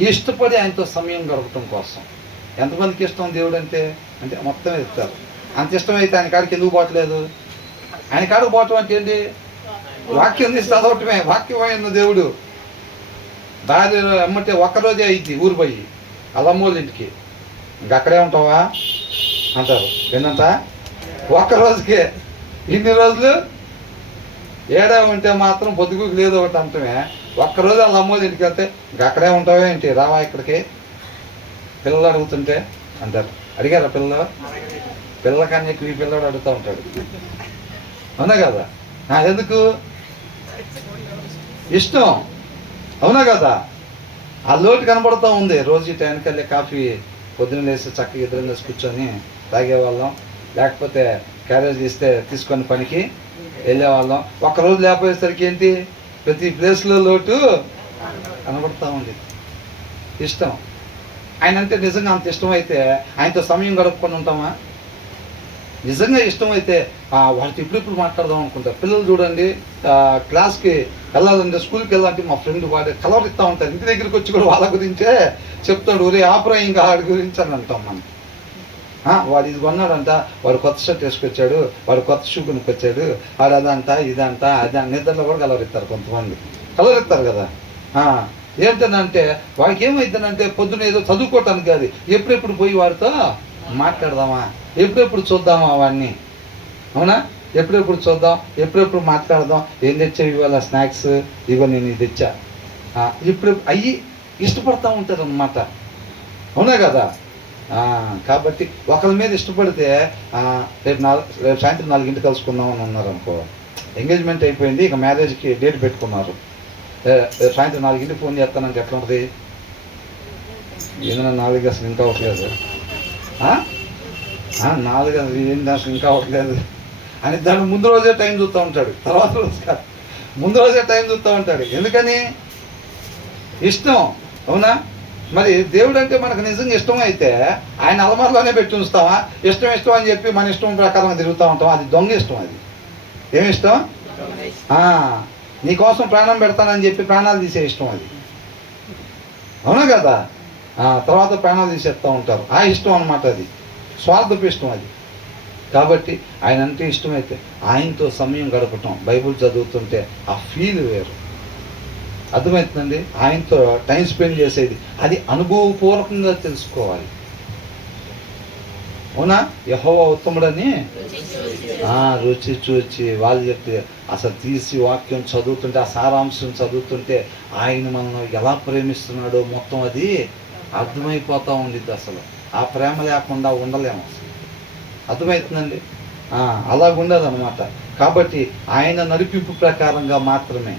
ఇష్టపడి ఆయనతో సమయం గడపటం కోసం. ఎంతమందికి ఇష్టం దేవుడు అంటే అంటే మొత్తం ఇస్తారు. అంత ఇష్టమైతే ఆయన కాడికి ఎందుకు పోవట్లేదు? ఆయన కాడికి పోవటం అంటే ఏంటి? వాక్యం తీసి చదవటమే. వాక్యమైన దేవుడు భార్య అమ్మటే ఒక్కరోజే అయింది ఊరు పోయి అల్లమ్మోళ్ళ ఇంటికి, ఇంక అక్కడే ఉంటావా అంటారు. ఏంటంట ఒక్కరోజుకే ఇన్ని రోజులు ఏడా ఉంటే మాత్రం బతుకు లేదు ఒకటి అంటమే. ఒక్కరోజు వాళ్ళ అమ్మోళ్ళ ఇంటికి వెళ్తే ఇంక అక్కడే ఉంటావా ఏంటి, రావా ఇక్కడికి పిల్లలు అడుగుతుంటే అంటారు. అడిగారా పిల్లలు? పిల్లకన్నా ఎక్కువ ఈ పిల్లడు అడుగుతూ ఉంటాడు, అవునా కదా? ఎందుకు? ఇష్టం, అవునా కదా? ఆ లోటు కనబడుతూ ఉంది. రోజు ఈ టైంకి వెళ్ళి కాఫీ పొద్దున్న లేసి చక్కగా ఇద్దరం లేసి కూర్చొని తాగేవాళ్ళం, లేకపోతే క్యారేజ్ ఇస్తే తీసుకొని పనికి వెళ్ళేవాళ్ళం. ఒక్కరోజు లేకపోయేసరికి ఏంటి, ప్రతి ప్లేస్లో లోటు కనబడుతూ ఉంది. ఇష్టం. ఆయన అంటే నిజంగా అంత ఇష్టమైతే ఆయనతో సమయం గడుపుకొని ఉంటామా? నిజంగా ఇష్టమైతే వాళ్ళతో ఇప్పుడిప్పుడు మాట్లాడదాం అనుకుంటారు. పిల్లలు చూడండి, క్లాస్కి వెళ్ళాలంటే స్కూల్కి వెళ్ళాలంటే మా ఫ్రెండ్ వాడు కలవరిస్తూ ఉంటారు. ఇంటి దగ్గరికి వచ్చి కూడా వాళ్ళ గురించే చెప్తాడు, ఒరే ఆపురా ఇంకా వాడి గురించి అని అంటాం మనం. వాడు ఇది కొన్నాడంట, వాడు కొత్త షర్ట్ వేసుకొచ్చాడు, వాడు కొత్త షూ కొనుక్కొచ్చాడు, వాడు అదంట ఇదంట అది నిద్రలో కూడా కలవరిస్తారు. కొంతమంది కలవరిస్తారు కదా. ఏంటనంటే వాడికి ఏమైందనంటే పొద్దున ఏదో చదువుకోవటానికి కాదు, ఎప్పుడెప్పుడు పోయి వాడితో మాట్లాడదామా, ఎప్పుడెప్పుడు చూద్దామా వాడిని, అవునా? ఎప్పుడెప్పుడు చూద్దాం, ఎప్పుడెప్పుడు మాట్లాడదాం. ఏం తెచ్చా ఇవాళ స్నాక్స్, ఇవో నేను ఇది తెచ్చా, ఇప్పుడు అయ్యి ఇష్టపడతా ఉంటారు అన్నమాట, అవునా కదా? కాబట్టి ఒకరి మీద ఇష్టపడితే రేపు సాయంత్రం 4 కలుసుకుందాం అని ఉన్నారు అనుకో, ఎంగేజ్మెంట్ అయిపోయింది, ఇక మ్యారేజ్కి డేట్ పెట్టుకున్నారు, రేపు సాయంత్రం 4 ఫోన్ చేస్తానంటే ఎట్లా ఉంటుంది? ఏదైనా 4 అసలు ఇంకా అవ్వట్లేదు, 4 ఏంటి అసలు ఇంకా అవ్వట్లేదు అని దానికి ముందు రోజే టైం చూస్తూ ఉంటాడు, తర్వాత రోజు కాదు, ముందు రోజే టైం చూస్తూ ఉంటాడు. ఎందుకని? ఇష్టం, అవునా? మరి దేవుడు అంటే మనకు నిజంగా ఇష్టం అయితే ఆయన అలమారులోనే పెట్టి ఉంచుతామా? ఇష్టం అని చెప్పి మన ఇష్టం ప్రకారం తిరుగుతూ ఉంటాం. అది దొంగ ఇష్టం. అది ఏమి ఇష్టం? నీకోసం ప్రాణం పెడతానని చెప్పి ప్రాణాలు తీసే ఇష్టం అది, అవునా కదా? తర్వాత ప్రాణాలు తీసేస్తూ ఉంటారు. ఆ ఇష్టం అన్నమాట, అది స్వార్థపు ఇష్టం అది. కాబట్టి ఆయన అంటే ఇష్టమైతే ఆయనతో సమయం గడపటం, బైబిల్ చదువుతుంటే ఆ ఫీల్ వేరు, అర్థమవుతుందండి? ఆయనతో టైం స్పెండ్ చేసేది అది అనుభవపూర్వకంగా తెలుసుకోవాలి, అవునా? యెహోవా ఉత్తముడని రుచి చూచి వాళ్ళు చెప్తే అసలు తీసి వాక్యం చదువుతుంటే, ఆ సారాంశం చదువుతుంటే ఆయన మనల్ని ఎలా ప్రేమిస్తున్నాడో మొత్తం అది అర్థమైపోతూ ఉండిద్ది. అసలు ఆ ప్రేమ లేకుండా ఉండలేము, అర్థమవుతుందండి? అలాగుండదన్నమాట. కాబట్టి ఆయన నడిపింపు ప్రకారంగా మాత్రమే.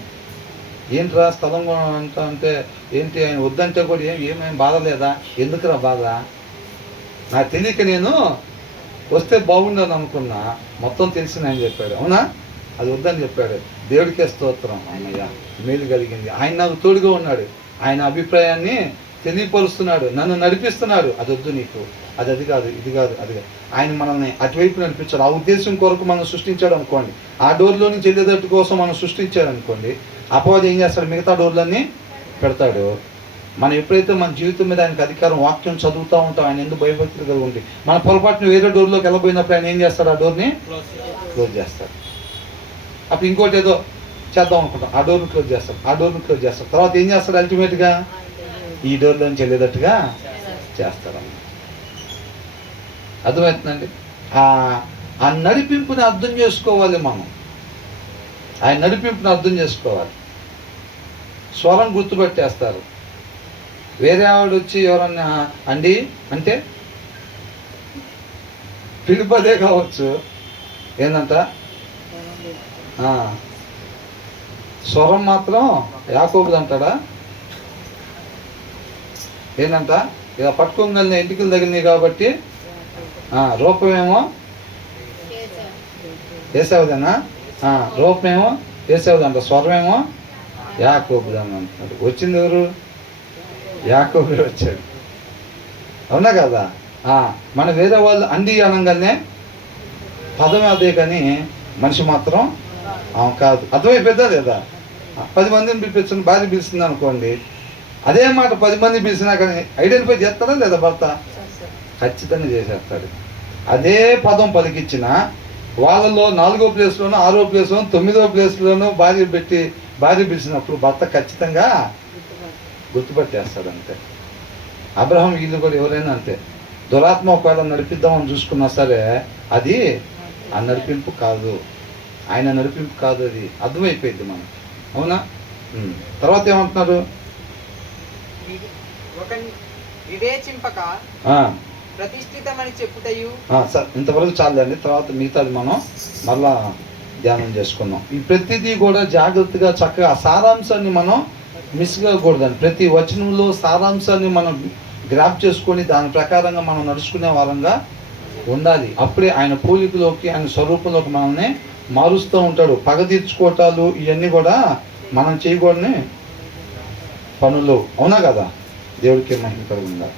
ఏంట్రా స్థలం అంట అంటే ఏంటి, ఆయన వద్దంటే కూడా ఏమేం బాధ లేదా? ఎందుకురా బాధ? నాకు తెలియక నేను వస్తే బాగుండని అనుకున్నా, మొత్తం తెలిసిన ఆయన చెప్పాడు, అవునా? అది వద్దని చెప్పాడు. దేవుడికే స్తోత్రం, అన్నయ్య మేలు కలిగింది. ఆయన నాకు తోడుగా ఉన్నాడు, ఆయన అభిప్రాయాన్ని తెలియపరుస్తున్నాడు, నన్ను నడిపిస్తున్నాడు. అది వద్దు నీకు, అది కాదు, ఇది కాదు, అది కాదు. ఆయన మనల్ని అటువైపు నడిపించాడు. ఆ ఉద్దేశం కొరకు మనం సృష్టించాడు అనుకోండి, ఆ డోర్లో నుంచి వెళ్ళేటట్టు కోసం మనం సృష్టించాడు అనుకోండి, అపవాది ఏం చేస్తాడు? మిగతా డోర్లన్నీ పెడతాడు. మనం ఎప్పుడైతే మన జీవితం మీద ఆయనకు అధికారం, వాక్యం చదువుతూ ఉంటాం, ఆయన ఎందుకు భయభక్తులు కలిగి ఉండి మన పొరపాటున వేరే డోర్లోకి వెళ్ళబోయినప్పుడు ఆయన ఏం చేస్తాడు? ఆ డోర్ని క్లోజ్ చేస్తాడు. అప్పుడు ఇంకోటి ఏదో చేద్దాం అనుకుంటాం, ఆ డోర్ని క్లోజ్ చేస్తాడు, ఆ డోర్ని క్లోజ్ చేస్తాడు. తర్వాత ఏం చేస్తాడు? అల్టిమేట్గా ఈ డోర్లో నుంచి వెళ్ళేటట్టుగా చేస్తాడు. అర్థమవుతుందండి? ఆ నడిపింపుని అర్థం చేసుకోవాలి మనం, ఆయన నడిపింపుని అర్థం చేసుకోవాలి. స్వరం గుర్తుపట్టేస్తారు. వేరే ఆవిడ వచ్చి ఎవరన్నా అండి అంటే పిలుపదే కావచ్చు, ఏందంట స్వరం మాత్రం యాకోబుది అంటాడా? ఏంటంట? ఇలా పట్టుకోగలిగిన ఎంటికలు తగిలినాయి కాబట్టి రూపమేమో ఏసావుదేనా? రూపమేమో ఏసావుదంట, స్వరమేమో యాకోబుది అని అంటున్నాడు. వచ్చింది ఎవరు? యాకోబుడు వచ్చాడు. అవునా కదా? మన వేరే వాళ్ళు అండి అనగానే పదం అదే, కానీ మనిషి మాత్రం కాదు. అర్థమైపోద్దా లేదా? 10 మందిని పిలిపించండి, భార్య పిలుస్తుంది అనుకోండి, అదే మాట 10 మంది పిలిచినా కానీ ఐడెంటిఫై చేస్తాడా లేదా భర్త? ఖచ్చితంగా చేసేస్తాడు. అదే పదం పలికిచ్చిన వాళ్ళలో 4వ ప్లేస్లోనో 6వ ప్లేస్లోనో 9వ ప్లేస్లోనో భార్య పిలిచినప్పుడు భర్త ఖచ్చితంగా గుర్తుపట్టేస్తాడు. అంతే. అబ్రహాం వీళ్ళు కూడా ఎవరైనా అంతే. దురాత్మ ఒకవేళ నడిపిద్దామని చూసుకున్నా సరే అది ఆ నడిపింపు కాదు, ఆయన నడిపింపు కాదు, అది అర్థమైపోయింది మనకి. అవునా? తర్వాత ఏమంటున్నారు? వివేచింపక ప్రతిష్ఠితమని చెప్పుటయు. ఇంతవరకు చాలండి. తర్వాత మిగతాది మనం మళ్ళా ధ్యానం చేసుకుందాం. ఈ ప్రతిదీ కూడా జాగ్రత్తగా చక్కగా సారాంశాన్ని మనం మిస్ కాకూడదండి. ప్రతి వచనంలో సారాంశాన్ని మనం గ్రాప్ చేసుకొని దాని ప్రకారంగా మనం నడుచుకునే వారంగా ఉండాలి. అప్పుడే ఆయన పోలికలోకి, ఆయన స్వరూపంలోకి మనల్ని మారుస్తూ ఉంటాడు. పగ తీర్చుకోవటాలు ఇవన్నీ కూడా మనం చేయకూడని పనులు. అవునా కదా? దేవుడికి మహిమ కలుగుతుంది.